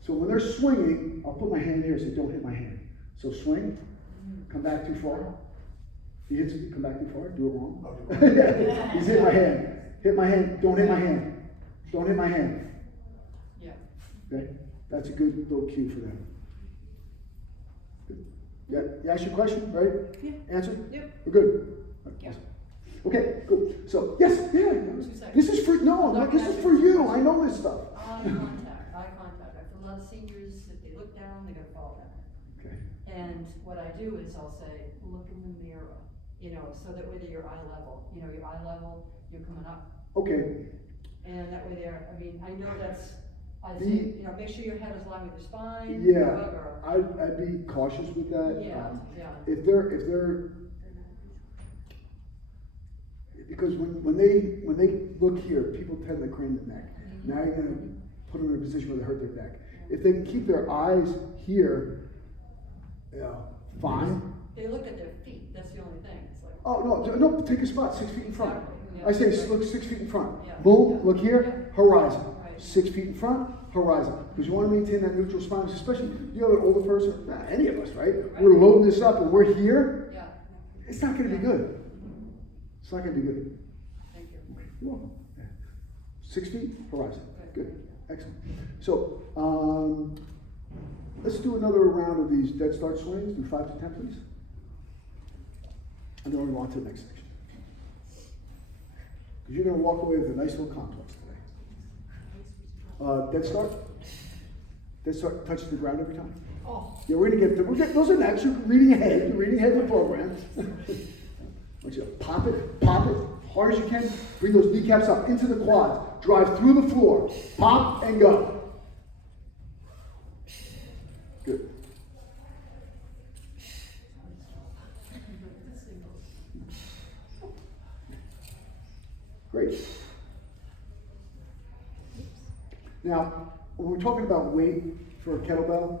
So when they're swinging, I'll put my hand here so don't hit my hand. So swing, come back too far. He hits me, come back too far, do it wrong. Yeah. He's hit my hand. Hit my hand, don't hit my hand. Don't hit my hand. Yeah. Okay? That's a good little cue for them. Yeah, you asked your question, right? Yeah. Answer? Yep. We're good? Right, Yeah. awesome. Okay, cool. So, yes, yeah. 2 seconds. This is for, no, this is for you. I know this stuff. Eye contact. I feel a lot of seniors, if they look down, they're gonna fall down. Okay. And what I do is I'll say, look in the mirror, so that way that you're eye level. Your eye level, you're coming up. Okay. And that way there, I know that's, I think, make sure your head is aligned with your spine. Yeah, Or, I'd be cautious with that. yeah. If they're, because when they look here, people tend to crane the neck. Now you're gonna put them in a position where they hurt their neck. If they can keep their eyes here, fine. They look at their feet, that's the only thing. It's like, Oh, no, take a spot 6 feet in front. Exactly, yeah. I say look 6 feet in front. Yeah. Boom, Yeah. look here, horizon. Right. 6 feet in front, horizon. Because you want to maintain that neutral spine, especially you have an older person, any of us, right? We're loading this up and we're here. yeah, It's not going to be good. It's not going to be good. thank you. You're welcome. 6 feet, horizon. Good. Excellent. So, let's do another round of these dead start swings. Do 5 to 10, please. And then we go on to the next section. Because you're going to walk away with a nice little complex today. Dead start. Dead start touches the ground every time. Oh. Yeah, we're going to get those are next. You're reading ahead. You're reading ahead of the program. I want you to pop it, hard as you can. Bring those kneecaps up into the quads. Drive through the floor. Pop and go. Good. Great. Now, when we're talking about weight for a kettlebell,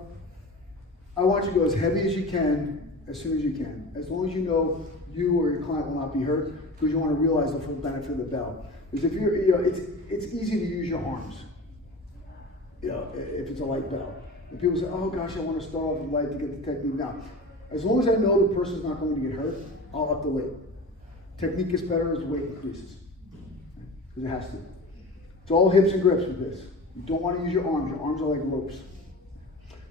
I want you to go as heavy as you can, as soon as you can. As long as you know you or your client will not be hurt, because you want to realize the full benefit of the bell. Because if you're, it's easy to use your arms. If it's a light bell. And people say, oh gosh, I want to start off with light to get the technique. Now, as long as I know the person's not going to get hurt, I'll up the weight. Technique gets better as the weight increases. Because it has to. It's all hips and grips with this. You don't want to use your arms. Your arms are like ropes.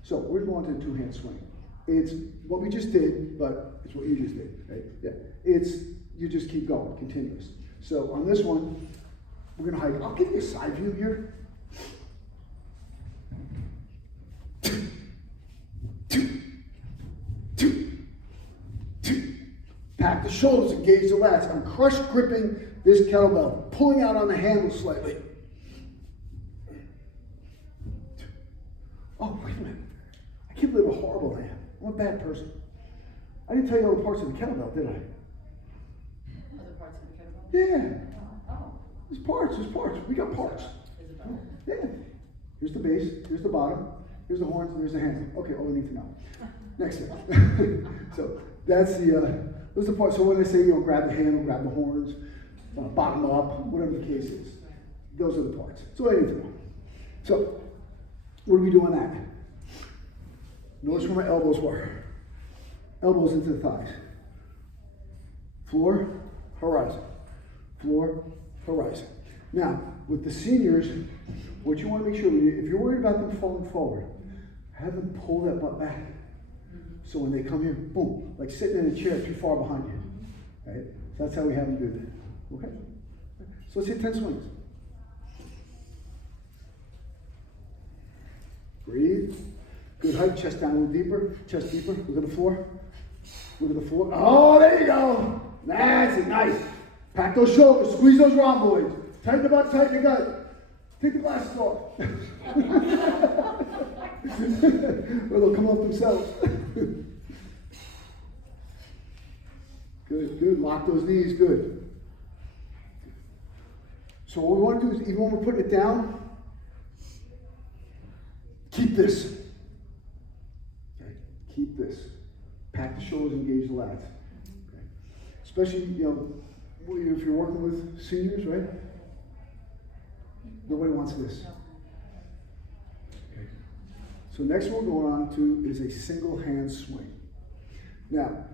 So we're going to a two-hand swing. It's what we just did, but it's what you just did, right? Yeah. You just keep going, continuous. So on this one, We're gonna hike. I'll give you a side view here. Pack the shoulders, engage the lats. I'm crush gripping this kettlebell, pulling out on the handle slightly. Oh, wait a minute. I can't believe how horrible I am. I'm a bad person. I didn't tell you all the parts of the kettlebell, did I? Other parts of the kettlebell? Yeah. Oh. There's parts. We got parts. Yeah. Here's the base, here's the bottom, here's the horns, and there's the handle. Okay, all I need to know. Next step. So that's those are the parts. So when they say, grab the handle, grab the horns, bottom up, whatever the case is, those are the parts. So all I need to know. So, what do we do on that? Notice where my elbows were. Elbows into the thighs. Floor, horizon. Floor, horizon. Now, with the seniors, what you want to make sure, if you're worried about them falling forward, have them pull that butt back. So when they come here, boom, like sitting in a chair too far behind you. Right? So that's how we have them do that. Okay? So let's hit 10 swings. Breathe. Good height, chest down a little deeper, chest deeper. Look at the floor. Look at the floor. Oh, there you go. That's it, nice. Pack those shoulders, squeeze those rhomboids. Tighten the butt, tighten the gut. Take the glasses off. Or they'll come off themselves. Good, good. Lock those knees, good. So what we want to do is, even when we're putting it down, keep this. Okay, keep this. Pack the shoulders, engage the lats. Okay. Especially, if you're working with seniors, right? Nobody wants this. Okay. So next one we're going on to is a single hand swing. Now,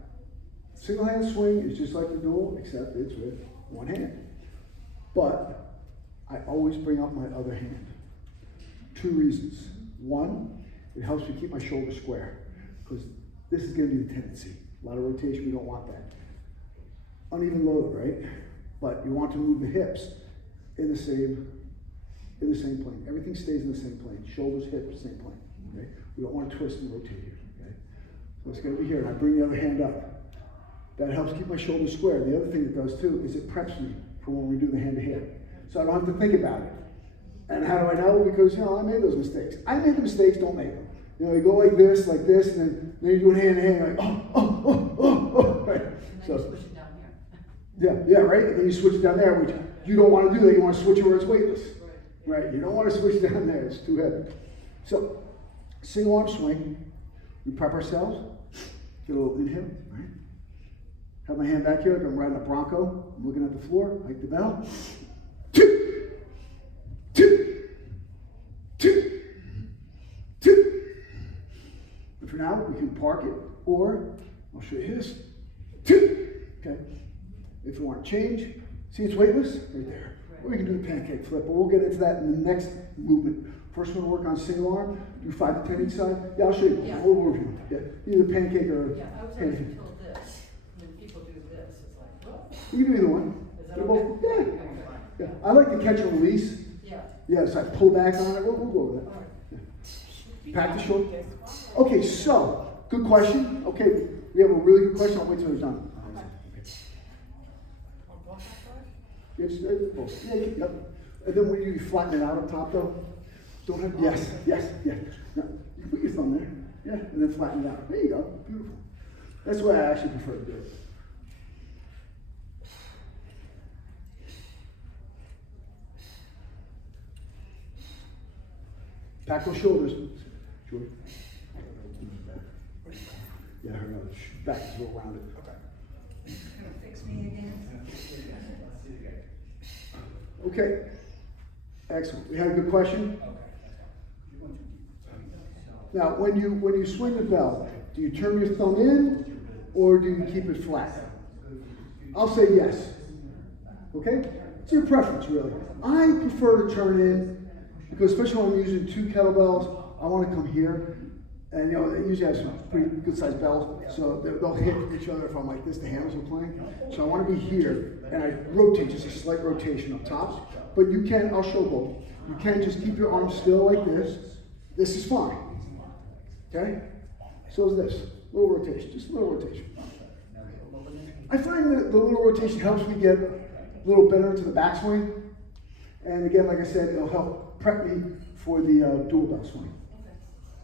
single hand swing is just like the dual, except it's with one hand. But I always bring up my other hand. 2 reasons. One, it helps me keep my shoulders square, because this is going to be the tendency. A lot of rotation, we don't want that. Uneven load, right? But you want to move the hips in the same plane. Everything stays in the same plane. Shoulders, hips, same plane. Okay? We don't want to twist and rotate here. Okay? So it's going to be here, and I bring the other hand up. That helps keep my shoulders square. The other thing it does too is it preps me for when we do the hand to hand. So I don't have to think about it. And how do I know? Because I made those mistakes. I made the mistakes, don't make them. You go like this, and then you do it hand to hand, like, oh, right? And then So, you switch it down here. yeah, right? And then you switch it down there, which you don't want to do that. You want to switch it where it's weightless. Right? You don't want to switch down there, it's too heavy. So, single arm swing, we prep ourselves, get a little inhale, right? Have my hand back here like I'm riding a Bronco. I'm looking at the floor, hike the bell. 2, 2, 2, 2. And for now, we can park it, or I'll show you this. 2. Okay. If you want to change, see it's weightless? Right there. Or we can do the pancake flip, but we'll get into that in the next movement. First, we're going to work on single arm, do 5 to 10 each side. Yeah, I'll show you. Yeah. We'll review. Yeah. Either pancake or Yeah, I was pancake. always told this. When people do this, it's like, well, You can do either one. is that They're okay? both, yeah. Okay. Yeah. I like to catch and release. Yeah. Yeah, so I pull back on it. We'll go with it. All right. Pack the shoulder. Okay, so, good question. Okay, we have a really good question. I'll wait till they're done. Yes, both. Yeah, yep. And then when you flatten it out up top though, don't have, yes. Now, you can put your thumb there. Yeah, and then flatten it out. There you go, beautiful. That's the way I actually prefer to do it. Pack those shoulders. Sure. Yeah, her back is a little rounded. Fix me again. Okay. Excellent. We had a good question. Now, when you swing the bell, do you turn your thumb in or do you keep it flat? I'll say yes. Okay? It's your preference, really. I prefer to turn in because, especially when I'm using 2 kettlebells, I want to come here. And they usually have some pretty good sized bells, so they'll hit each other if I'm like this, the handles are playing. So I want to be here, and I rotate, just a slight rotation up top. but you can, I'll show both. You can just keep your arms still like this. This is fine. Okay? So is this. Little rotation, just a little rotation. I find that the little rotation helps me get a little better into the backswing. And again, like I said, it'll help prep me for the dual bell swing.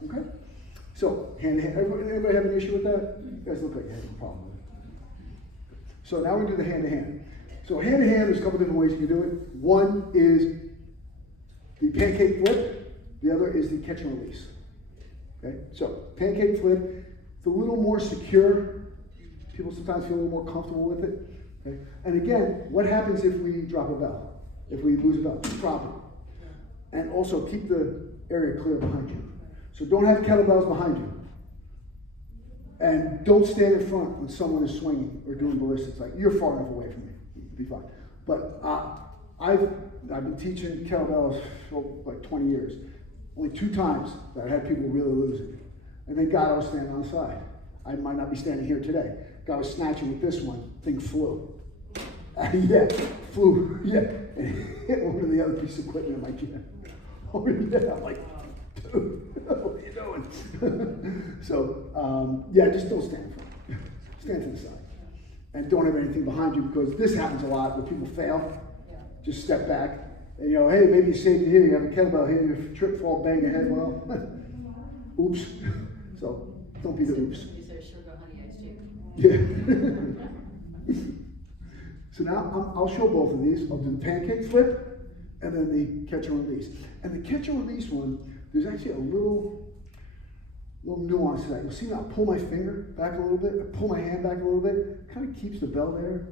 Okay? So, hand to hand. Anybody have an issue with that? You guys look like you have a problem with it. So now we do the hand to hand. So hand to hand, there's a couple different ways you can do it. One is the pancake flip. The other is the catch and release. Okay? So pancake flip, it's a little more secure. People sometimes feel a little more comfortable with it. Okay? And again, what happens if we drop a bell? If we lose a bell? Just drop it. And also keep the area clear behind you. So don't have kettlebells behind you. And don't stand in front when someone is swinging or doing ballistics. Like, you're far enough away from me. You'll be fine. But I've been teaching kettlebells for like 20 years. Only 2 times that I had people really lose it. And thank God I was standing on the side. I might not be standing here today. God was snatching with this one, thing flew. Yeah, flew, yeah. And hit one of the other pieces of equipment in my gym. Oh yeah, I'm like, dude, what are you doing? So, yeah, just don't stand in front. Stand to the side. And don't have anything behind you, because this happens a lot when people fail. Just step back. And you know, hey, maybe you saved it here, you have a kettlebell here, you trip, fall, bang your head, well, oops. So, don't be the oops. You say sugar, honey, iced tea. Yeah. So now I'll show both of these. I'll do the pancake flip and then the catch and release. And the catch and release one, there's actually a little nuance to that. You'll see me, I'll pull my finger back a little bit, I pull my hand back a little bit. It kind of keeps the bell there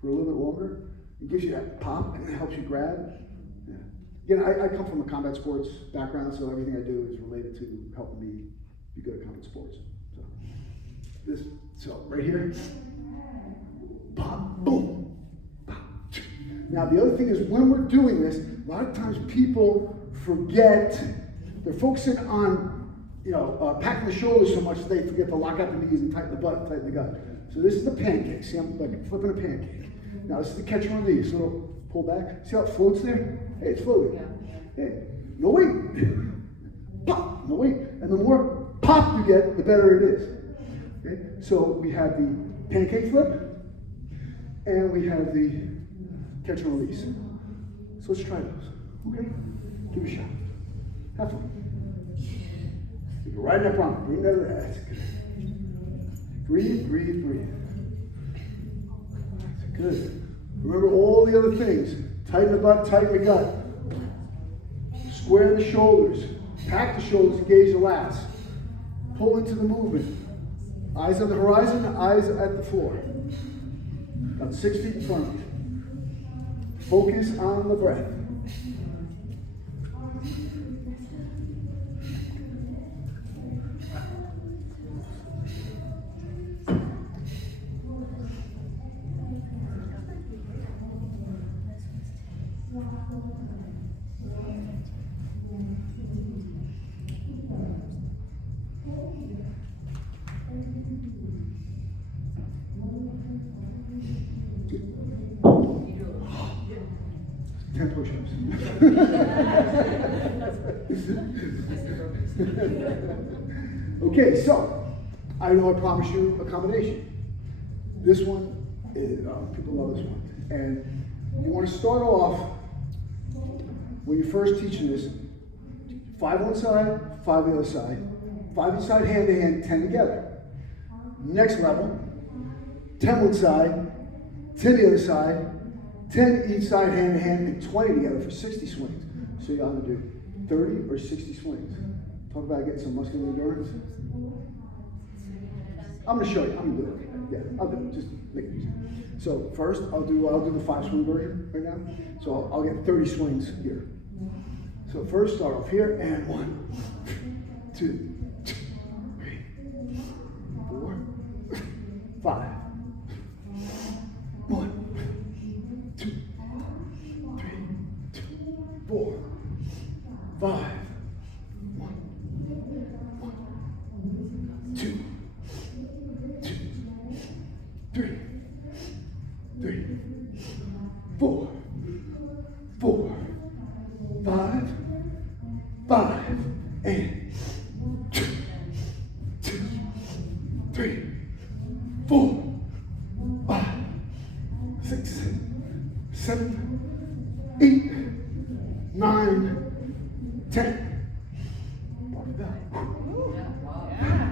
for a little bit longer. It gives you that pop and it helps you grab. Yeah. Again, I come from a combat sports background, so everything I do is related to helping me be good at combat sports. So right here, pop, boom, pop. Now the other thing is, when we're doing this, a lot of times people forget, they're focusing on, packing the shoulders so much that they forget to lock out the knees and tighten the butt and tighten the gut. So this is the pancake. See, I'm like flipping a pancake. Now this is the catch and release. So it'll pull back. See how it floats there? Hey, it's floating. Hey, no weight. Pop, no weight. And the more pop you get, the better it is. Okay? So we have the pancake flip, and we have the catch and release. So let's try those. Okay? Give it a shot. Have fun. You're right in that prompt. Bring that to that. Breathe, breathe, breathe. That's good. Remember all the other things. Tighten the butt, tighten the gut. Square the shoulders. Pack the shoulders, engage the lats. Pull into the movement. Eyes on the horizon, eyes at the floor. About 6 feet in front of you. Focus on the breath. Push-ups. Okay, so I know I promised you a combination. This one is, people love this one. And you want to start off, when you're first teaching this, 5 one side, 5 the other side. 5 each side, hand to hand, 10 together. Next level, 10 one side, 10 the other side, 10 each side, hand to hand, and 20 together for 60 swings. So you either do 30 or 60 swings. Talk about getting some muscular endurance. I'm going to show you. I'm going to do it. Yeah, I'll do it. Just make it easy. So first, I'll do the 5 swing version right now. So I'll get 30 swings here. So first, start off here, and 1, 2, 3, 4, 5. 1, 2, 3, 4, 5. 1, 2, 3, 4, 4. 4, 5, 6, 7, 8, 9, 10.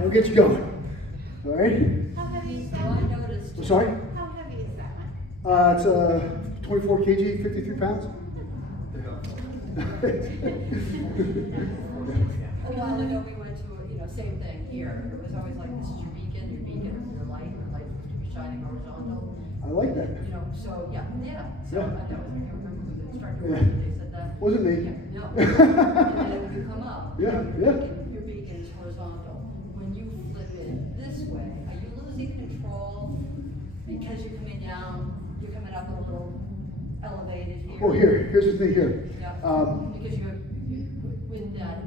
I'll get you going. All right? How heavy is So that I one? noticed. I'm sorry? How heavy is that one? It's 24 kg, 53 pounds. A while ago, we went to, same thing here. It was always like, this is your beacon, your light supposed to be shining horizontal. I like that. So, yeah. So, Yeah. I can't remember who the instructor Yeah. was, but they said that. Wasn't me. Yeah, no. And then when you come up. Yeah. Your beacon is horizontal. When you flip it this way, are you losing control because you're coming down, you're coming up a little elevated here? Oh, here's the thing here. Yeah, because with that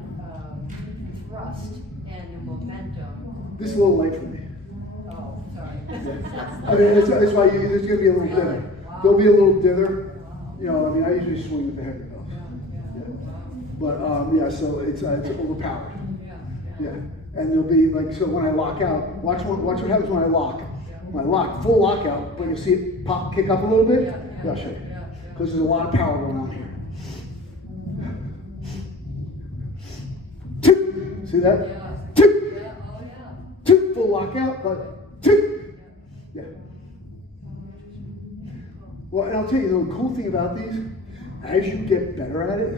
thrust and your momentum. This is a little light for me. Oh, sorry. I mean, that's why there's going to be a little dither. There'll be a little dither. I usually swing with the heavy bells. But so it's overpowered. Yeah, and there'll be so when I lock out, watch what happens when I lock. When I lock, full lockout, but you'll see it pop, kick up a little bit. Yeah, I'll show you. Because there's a lot of power going on here. See that? Full lockout, but yeah. Well, and I'll tell you, the cool thing about these, as you get better at it,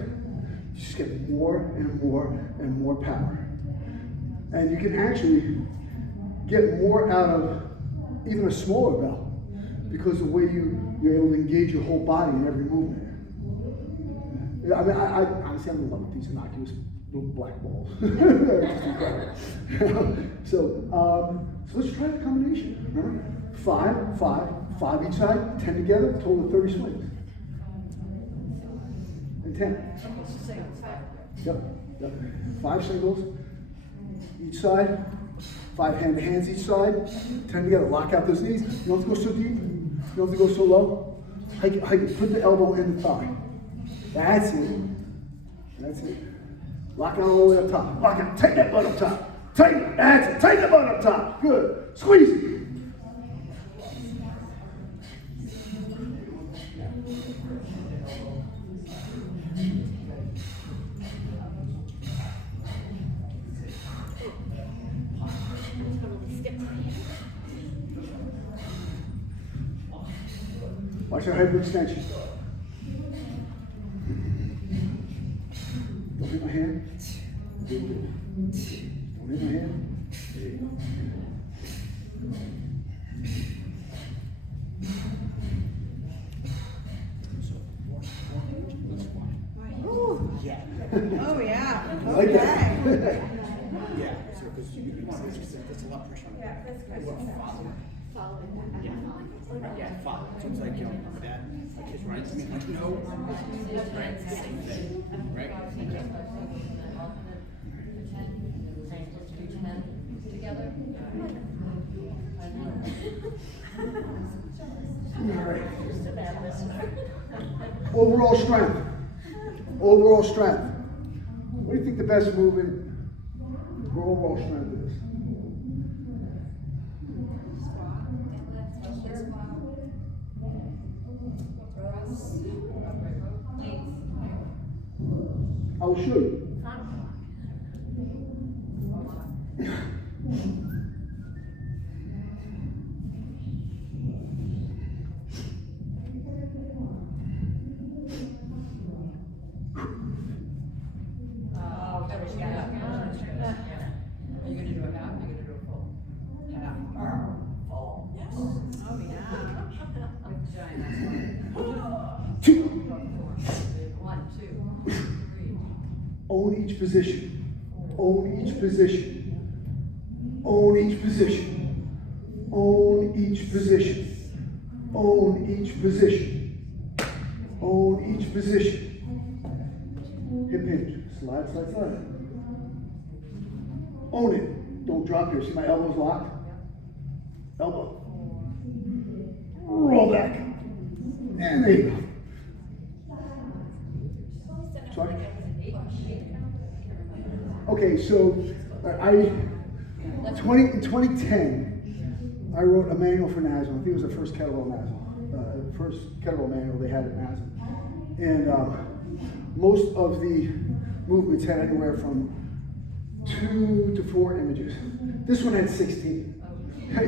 you just get more and more and more power. And you can actually get more out of even a smaller bell because of the way you're able to engage your whole body in every movement. I mean, I honestly, I'm in love with these innocuous little black balls. Just incredible. So let's try the combination. Remember? 5, 5, 5 each side, 10 together, total of 30 swings. And 10. Yep. 5 singles each side, 5 hand-to-hands each side, 10 together. Lock out those knees. You don't have to go so deep. You don't have to go so low. Hike it. Put the elbow in the thigh. That's it. Lock it all the way up top. Lock it. Take that butt up top. Take it. That's it. Take the butt up top. Good. Squeeze it. Watch your hyperextension. Don't hit my hand. Don't hit my hand. Oh, yeah. I like that. Yeah, so because that's a lot of pressure on Yeah, that's good. follow. So it's like, my dad, my kids right to me, like, no, right? Same thing, right? Together. All right. Just about this one. Overall strength. Overall strength. What do you think the best movement for overall strength is? I will show you. Are you gonna do a half, or are you gonna do a full? Half. Full. Yes. Oh, yeah. With giant. 2. 1, 2, 3. Own each position. Own each position. Own each position. Own each position. Own each position. Own each position. Hip hinge. Slide, slide, slide. Own it. Don't drop here. See my elbows locked? Elbow. Roll back. And there you go. Sorry? Okay, so in 2010, I wrote a manual for NASM. I think it was the first kettlebell NASM. First kettlebell manual they had at NASM. And most of the movements had anywhere from 2 to 4 images. This one had 16.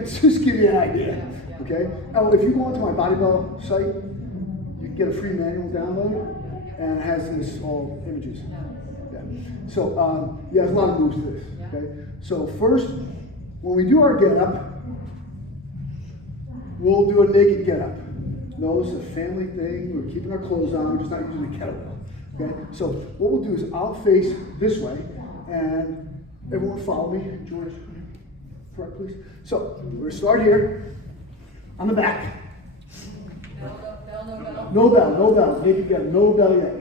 Just give you an idea. Okay? Oh, if you go onto my Bodybell site, you can get a free manual download, and it has this all images. Yeah. So yeah, there's a lot of moves to this. Okay. So first, when we do our get up, we'll do a naked get up. No, it's a family thing. We're keeping our clothes on. We're just not using the kettlebell. Okay. So what we'll do is I'll face this way, and everyone follow me. George, front, please. So we're gonna start here on the back. No bell, no bell. Naked get up. No bell yet.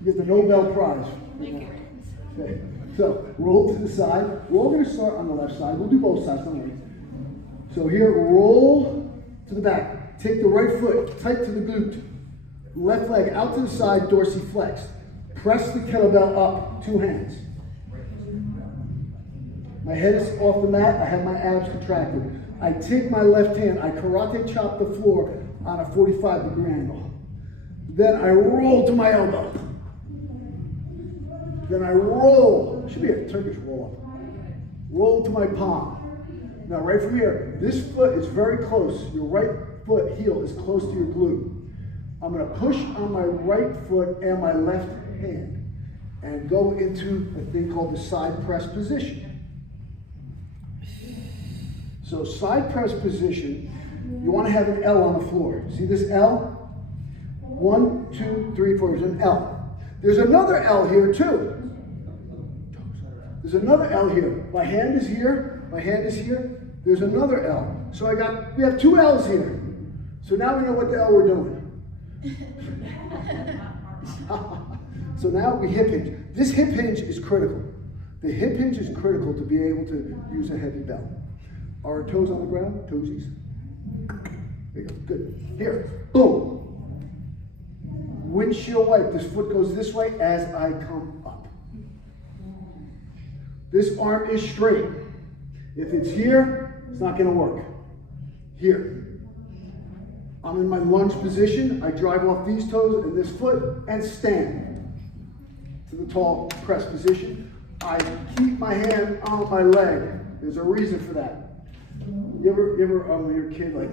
You get the no bell prize. Okay. So roll to the side. We're all going to start on the left side. We'll do both sides, don't worry. So here, roll to the back. Take the right foot tight to the glute. Left leg out to the side, dorsiflex. Press the kettlebell up, 2 hands. My head is off the mat. I have my abs contracted. I take my left hand. I karate chop the floor on a 45-degree angle. Then I roll to my elbow. Then I roll. Should be a Turkish roll up. Roll to my palm. Now right from here, this foot is very close. Your right foot heel is close to your glute. I'm going to push on my right foot and my left hand and go into a thing called the side press position. So side press position, you want to have an L on the floor. See this L? 1, 2, 3, 4. There's an L. There's another L here too. There's another L here. My hand is here. My hand is here. There's another L. So we have 2 L's here. So now we know what the L we're doing. So now we hip hinge. This hip hinge is critical. The hip hinge is critical to be able to use a heavy bell. Our toes on the ground, toesies. There you go, good. Here, boom. Windshield wipe, this foot goes this way as I come up. This arm is straight. If it's here, it's not gonna work. Here. I'm in my lunge position. I drive off these toes and this foot and stand to the tall press position. I keep my hand on my leg. There's a reason for that. You ever when you're a kid, like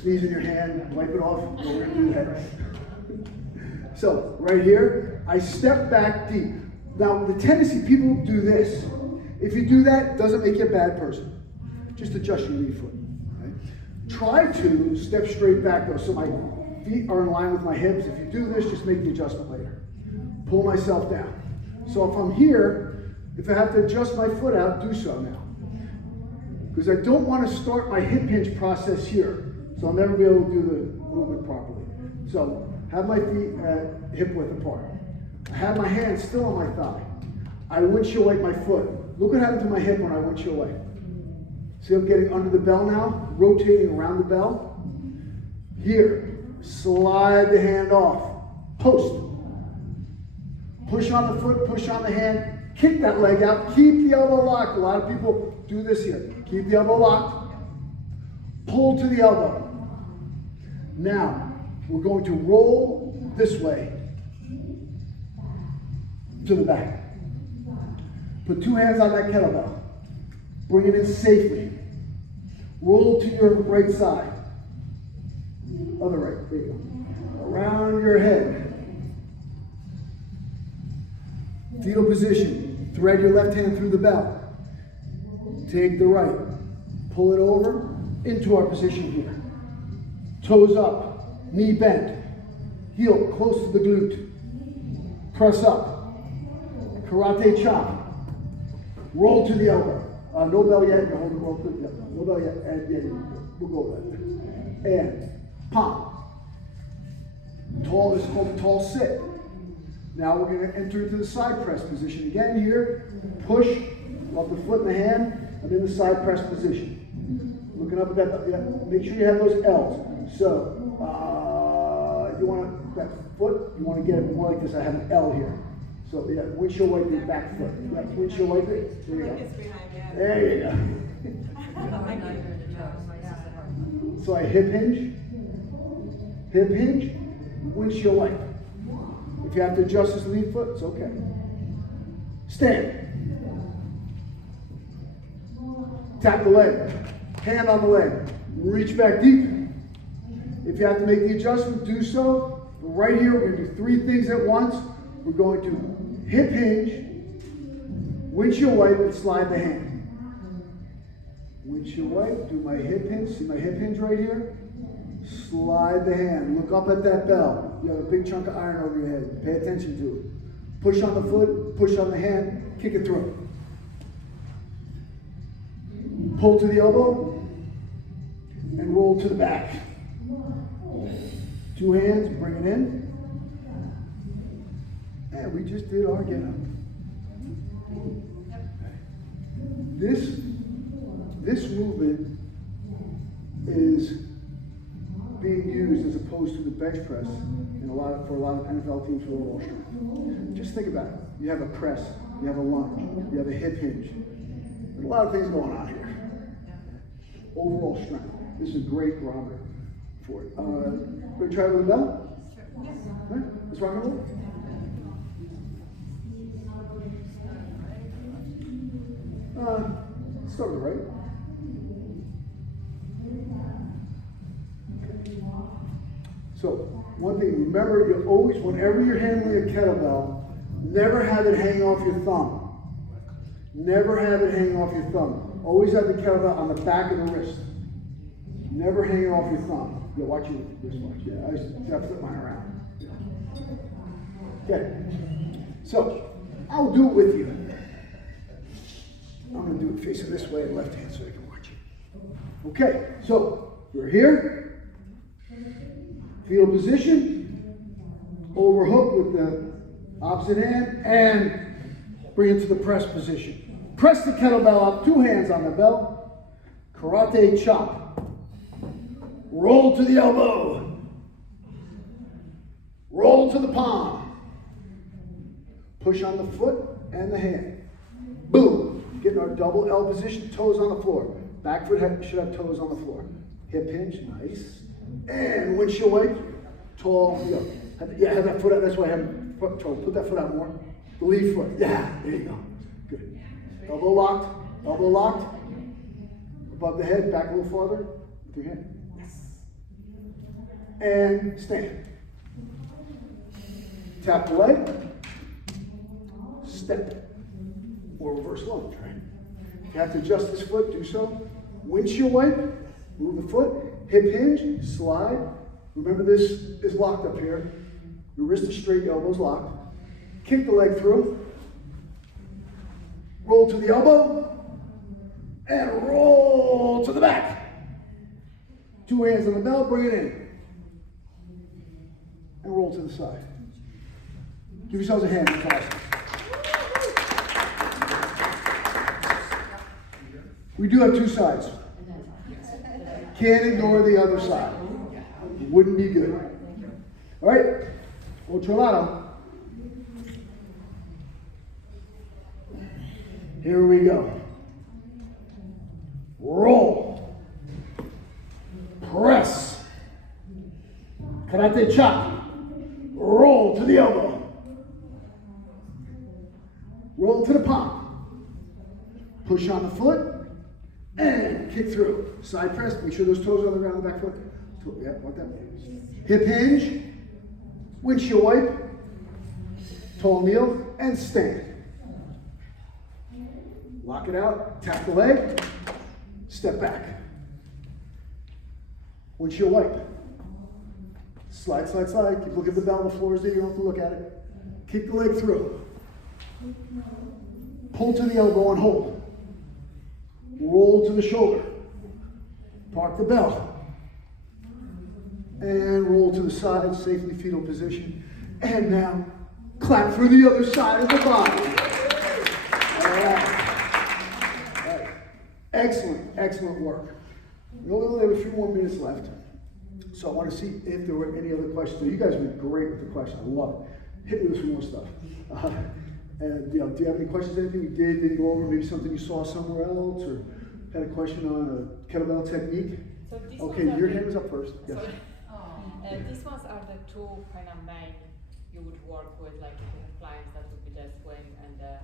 sneeze in your hand, wipe it off? Well, we're gonna do that. So right here, I step back deep. Now the tendency, people do this. If you do that, it doesn't make you a bad person. Just adjust your lead foot. Right? Try to step straight back though, so my feet are in line with my hips. If you do this, just make the adjustment later. Pull myself down. So if I'm here, if I have to adjust my foot out, do so now. Because I don't want to start my hip hinge process here. So I'll never be able to do the movement properly. So have my feet at hip width apart. I have my hand still on my thigh. I windshield wipe my foot. Look what happened to my hip when I windshield wipe. See, I'm getting under the bell now, rotating around the bell. Here, slide the hand off. Post. Push on the foot, push on the hand. Kick that leg out. Keep the elbow locked. A lot of people do this here. Keep the elbow locked. Pull to the elbow. Now, we're going to roll this way to the back. Put 2 hands on that kettlebell. Bring it in safely. Roll to your right side. Other right, there you go. Around your head. Fetal position. Thread your left hand through the bell. Take the right. Pull it over into our position here. Toes up. Knee bent. Heel close to the glute. Press up. Karate chop. Roll to the elbow. No bell yet. You hold it real quick. Yeah. No bell yet. And yeah, we'll go with that. And pop. Tall is called a tall sit. Now we're going to enter into the side press position. Again here, push off the foot and the hand. I'm in the side press position. Looking up at that, yeah, make sure you have those L's. So, you want that foot, you want to get it more like this. I have an L here. So, yeah, windshield wipe your back foot. Yeah, windshield wipe it. There you go. There you go. So I hip hinge, windshield wipe. If you have to adjust this lead foot, it's okay. Stand. Tap the leg, hand on the leg, reach back deep. If you have to make the adjustment, do so. But right here, we're gonna do 3 things at once. We're going to hip hinge, windshield wipe, and slide the hand. Windshield wipe, do my hip hinge, see my hip hinge right here? Slide the hand, look up at that bell. You have a big chunk of iron over your head, pay attention to it. Push on the foot, push on the hand, kick it through. Pull to the elbow, and roll to the back. 2 hands, bring it in. And we just did our get up. This movement is being used as opposed to the bench press for a lot of NFL teams for overall strength. Just think about it. You have a press, you have a lunge, you have a hip hinge. There's a lot of things going on here. Overall strength. This is a great barometer for it. Going to try with the bell? Sure. Yes. All right, let's rock and roll. Start with the right. So, one thing, remember, you always, whenever you're handling a kettlebell, never have it hang off your thumb. Never have it hang off your thumb. Always have the kettlebell on the back of the wrist. Never hang it off your thumb. Yeah, watch your wristwatch. Yeah, I used to flip mine around. Okay. So, I'll do it with you. I'm going to do it facing this way, left hand, so I can watch it. Okay, so we're here. Fetal position. Overhook with the opposite hand, and bring it to the press position. Press the kettlebell up, 2 hands on the belt. Karate chop. Roll to the elbow. Roll to the palm. Push on the foot and the hand. Boom. Get in our double L position, toes on the floor. Back foot should have toes on the floor. Hip hinge, nice. And windshield wipe, tall. Yeah, have that foot out. That's why I have foot toe. Put that foot out more. The lead foot. Yeah, there you go. Good. Elbow locked. Elbow locked. Above the head, back a little farther. With your hand. Yes. And stand. Tap the leg. Step. Or reverse lunge, right? If you have to adjust this foot, do so. Windshield wipe, move the foot, hip hinge, slide. Remember this is locked up here. Your wrist is straight, your elbow's locked. Kick the leg through. Roll to the elbow. And roll to the back. 2 hands on the belt, bring it in. And roll to the side. Give yourselves a hand, it's awesome. We do have 2 sides. Can't ignore the other side. Wouldn't be good. All right, otro lado. Here we go. Roll. Press. Karate chop. Roll to the elbow. Roll to the palm. Push on the foot. And kick through. Side press. Make sure those toes are on the ground, the back foot. Yeah, like that. Hip hinge. Windshield wipe. Tall kneel. And stand. Lock it out. Tap the leg. Step back. Windshield wipe. Slide, slide, slide. Keep looking at the bell. The floor is there. You don't have to look at it. Kick the leg through. Pull to the elbow and hold. Roll to the shoulder. Park the bell. And roll to the side, safely fetal position. And now, clap through the other side of the body. All right. Excellent, excellent work. We only have a few more minutes left. So I want to see if there were any other questions. So you guys have been great with the questions. I love it. Hit me with some more stuff. And do you have any questions? Anything we didn't go over? Maybe something you saw somewhere else, or had a question on a kettlebell technique. So these Okay, ones are your the- hand was up first. Yes. Sorry. These ones are the two kind of main you would work with, like if you have clients, that would be the swing and the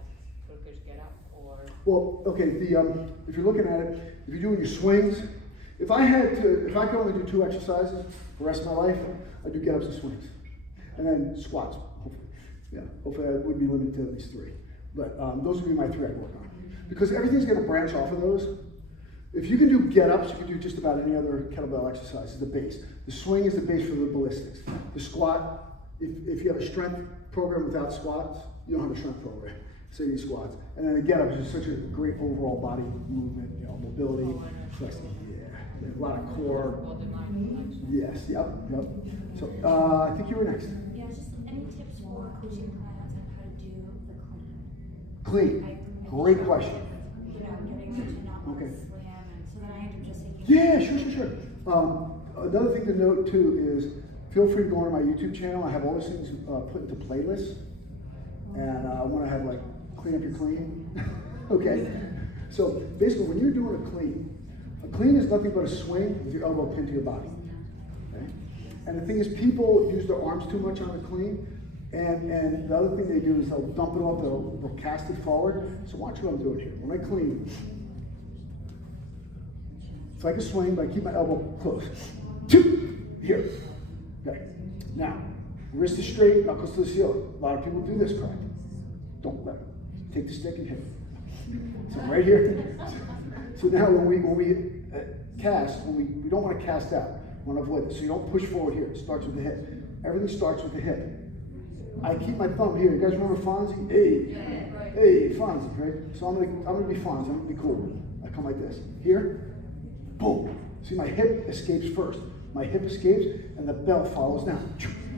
Turkish get up, or. Well, okay, if you're looking at it, if you're doing your swings, if I could only do 2 exercises the rest of my life, I'd do get-ups and swings. And then squats, hopefully. Yeah, hopefully I would be limited to at least 3. But those would be my 3 I'd work on. Because everything's gonna branch off of those. If you can do get-ups, you can do just about any other kettlebell exercise as the base. The swing is the base for the ballistics. The squat, if you have a strength program without squats, you don't have a strength program. So you need squats. And then the get-up is just such a great overall body movement, mobility, flexibility. Yeah, a lot of core. Yes, yep. So I think you were next. Yeah, just any tips for coaching clients on how to do the clean? Clean. Great question. You know, getting them to not Okay. slam, and so then I end up just taking. Yeah, sure. Another thing to note too is feel free to go onto my YouTube channel. I have all those things put into playlists. And I want to have like clean up your clean. Okay. So basically when you're doing a clean is nothing but a swing with your elbow pinned to your body. Okay? And the thing is people use their arms too much on a clean. And the other thing they do is they'll dump it off, they'll cast it forward. So watch what I'm doing here. When I clean, it's like a swing, but I keep my elbow close. Here. Okay. Now, wrist is straight, knuckles to the ceiling. A lot of people do this correct. Don't let them. Take the stick and hit it. So right here. So now when we cast, we don't want to cast out. We want to avoid it. So you don't push forward here. It starts with the hip. Everything starts with the hip. I keep my thumb here. You guys remember Fonzie? Hey, Fonzie, right? So I'm gonna be Fonzie. I'm gonna be cool. I come like this. Here, boom. See, my hip escapes first. My hip escapes, and the belt follows down.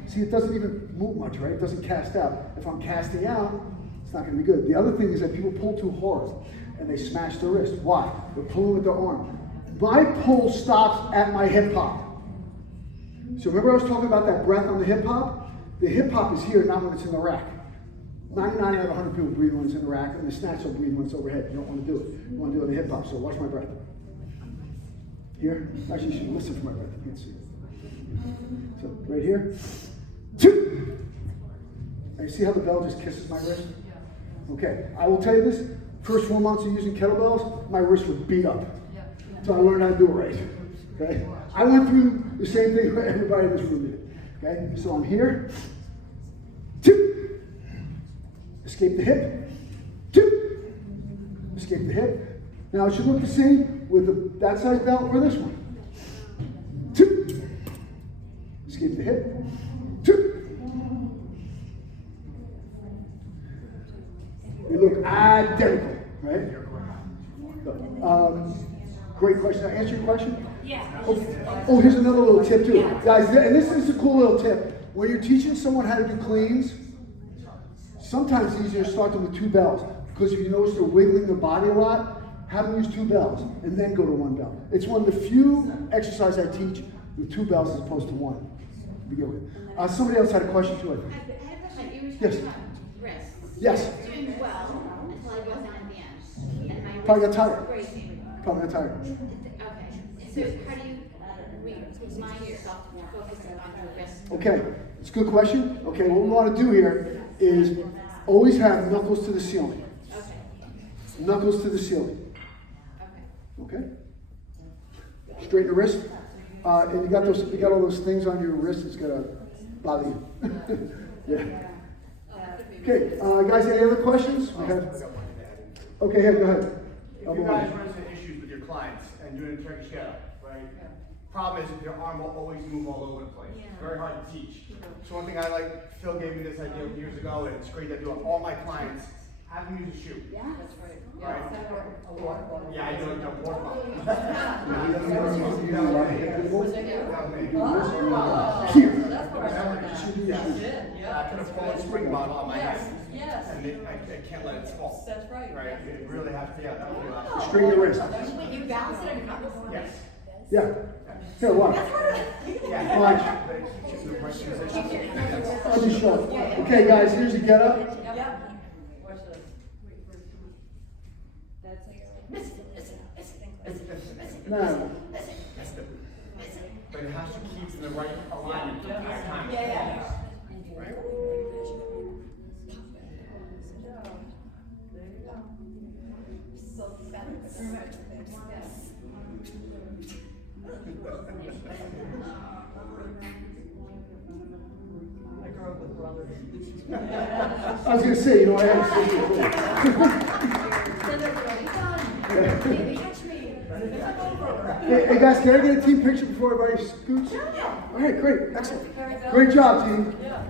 See, it doesn't even move much, right? It doesn't cast out. If I'm casting out, it's not gonna be good. The other thing is that people pull too hard, and they smash their wrist. Why? They're pulling with their arm. My pull stops at my hip hop. So remember I was talking about that breath on the hip hop? The hip hop is here, not when it's in the rack. 99 out of 100 people breathe when it's in the rack, and the snatch will breathe when it's overhead. You don't want to do it. You want to do it in the hip hop, so watch my breath. Here, actually you should listen for my breath, you can't see it. So, right here. And you see how the bell just kisses my wrist? Okay, I will tell you this, first 4 months of using kettlebells, my wrist was beat up. So I learned how to do it right. Okay? I went through the same thing that everybody in this room did. Okay, so I'm here. Escape the hip. Escape the hip. Now it should look the same with that size belt or this one. Escape the hip. We look identical, right? Great question. Did I answer your question? Yeah. Oh, here's another little tip too. Guys, and this is a cool little tip. When you're teaching someone how to do cleans, sometimes it's easier to start them with 2 bells. Because if you notice they're wiggling their body a lot, have them use 2 bells and then go to 1 bell. It's one of the few exercises I teach with 2 bells as opposed to 1 to begin with. Somebody else had a question too. I had a question. You were Yes. talking about wrists. Yes. I was doing well until I wasn't at the end. And my Probably got wrist tired. was breaking. Probably got tired. Okay. So how do you remind yourself to focus on your wrist? Okay, it's a good question. Okay, what we want to do here is always have knuckles to the ceiling. Okay. Knuckles to the ceiling. Okay. Okay? Straighten the wrist. And you got all those things on your wrist that's gonna bother you. Yeah. Okay, guys, any other questions? We have- Okay, go ahead. If you guys run into issues with your clients and doing a Turkish get-up, right? Problem is their arm will always move all over the place. It's very hard to teach. So one thing I like, Phil gave me this idea years ago, and it's great that I do it. All my clients have them use a shoe. Yeah, that's right. Right. Yeah, I do it. Don't worry about it. Here. I put a full spring bottle on my hand. Yes. And I can't let it fall. That's right. Right, you really have to, yeah. Straighten your wrist. When you balance it on Yes. Yeah. Here, watch. Yeah. Watch. Yes. I'll just show it. Okay, guys, here's a get up. Yep. Watch this. That's like. Now, But it has to keep in the right alignment the entire time. Right? So better. I grew up with brothers. I was gonna say, you know, I had a sister too. Baby, catch me. Hey guys, can I get a team picture before everybody scoots? Yeah. All right, great, excellent. Great job, team. Yeah.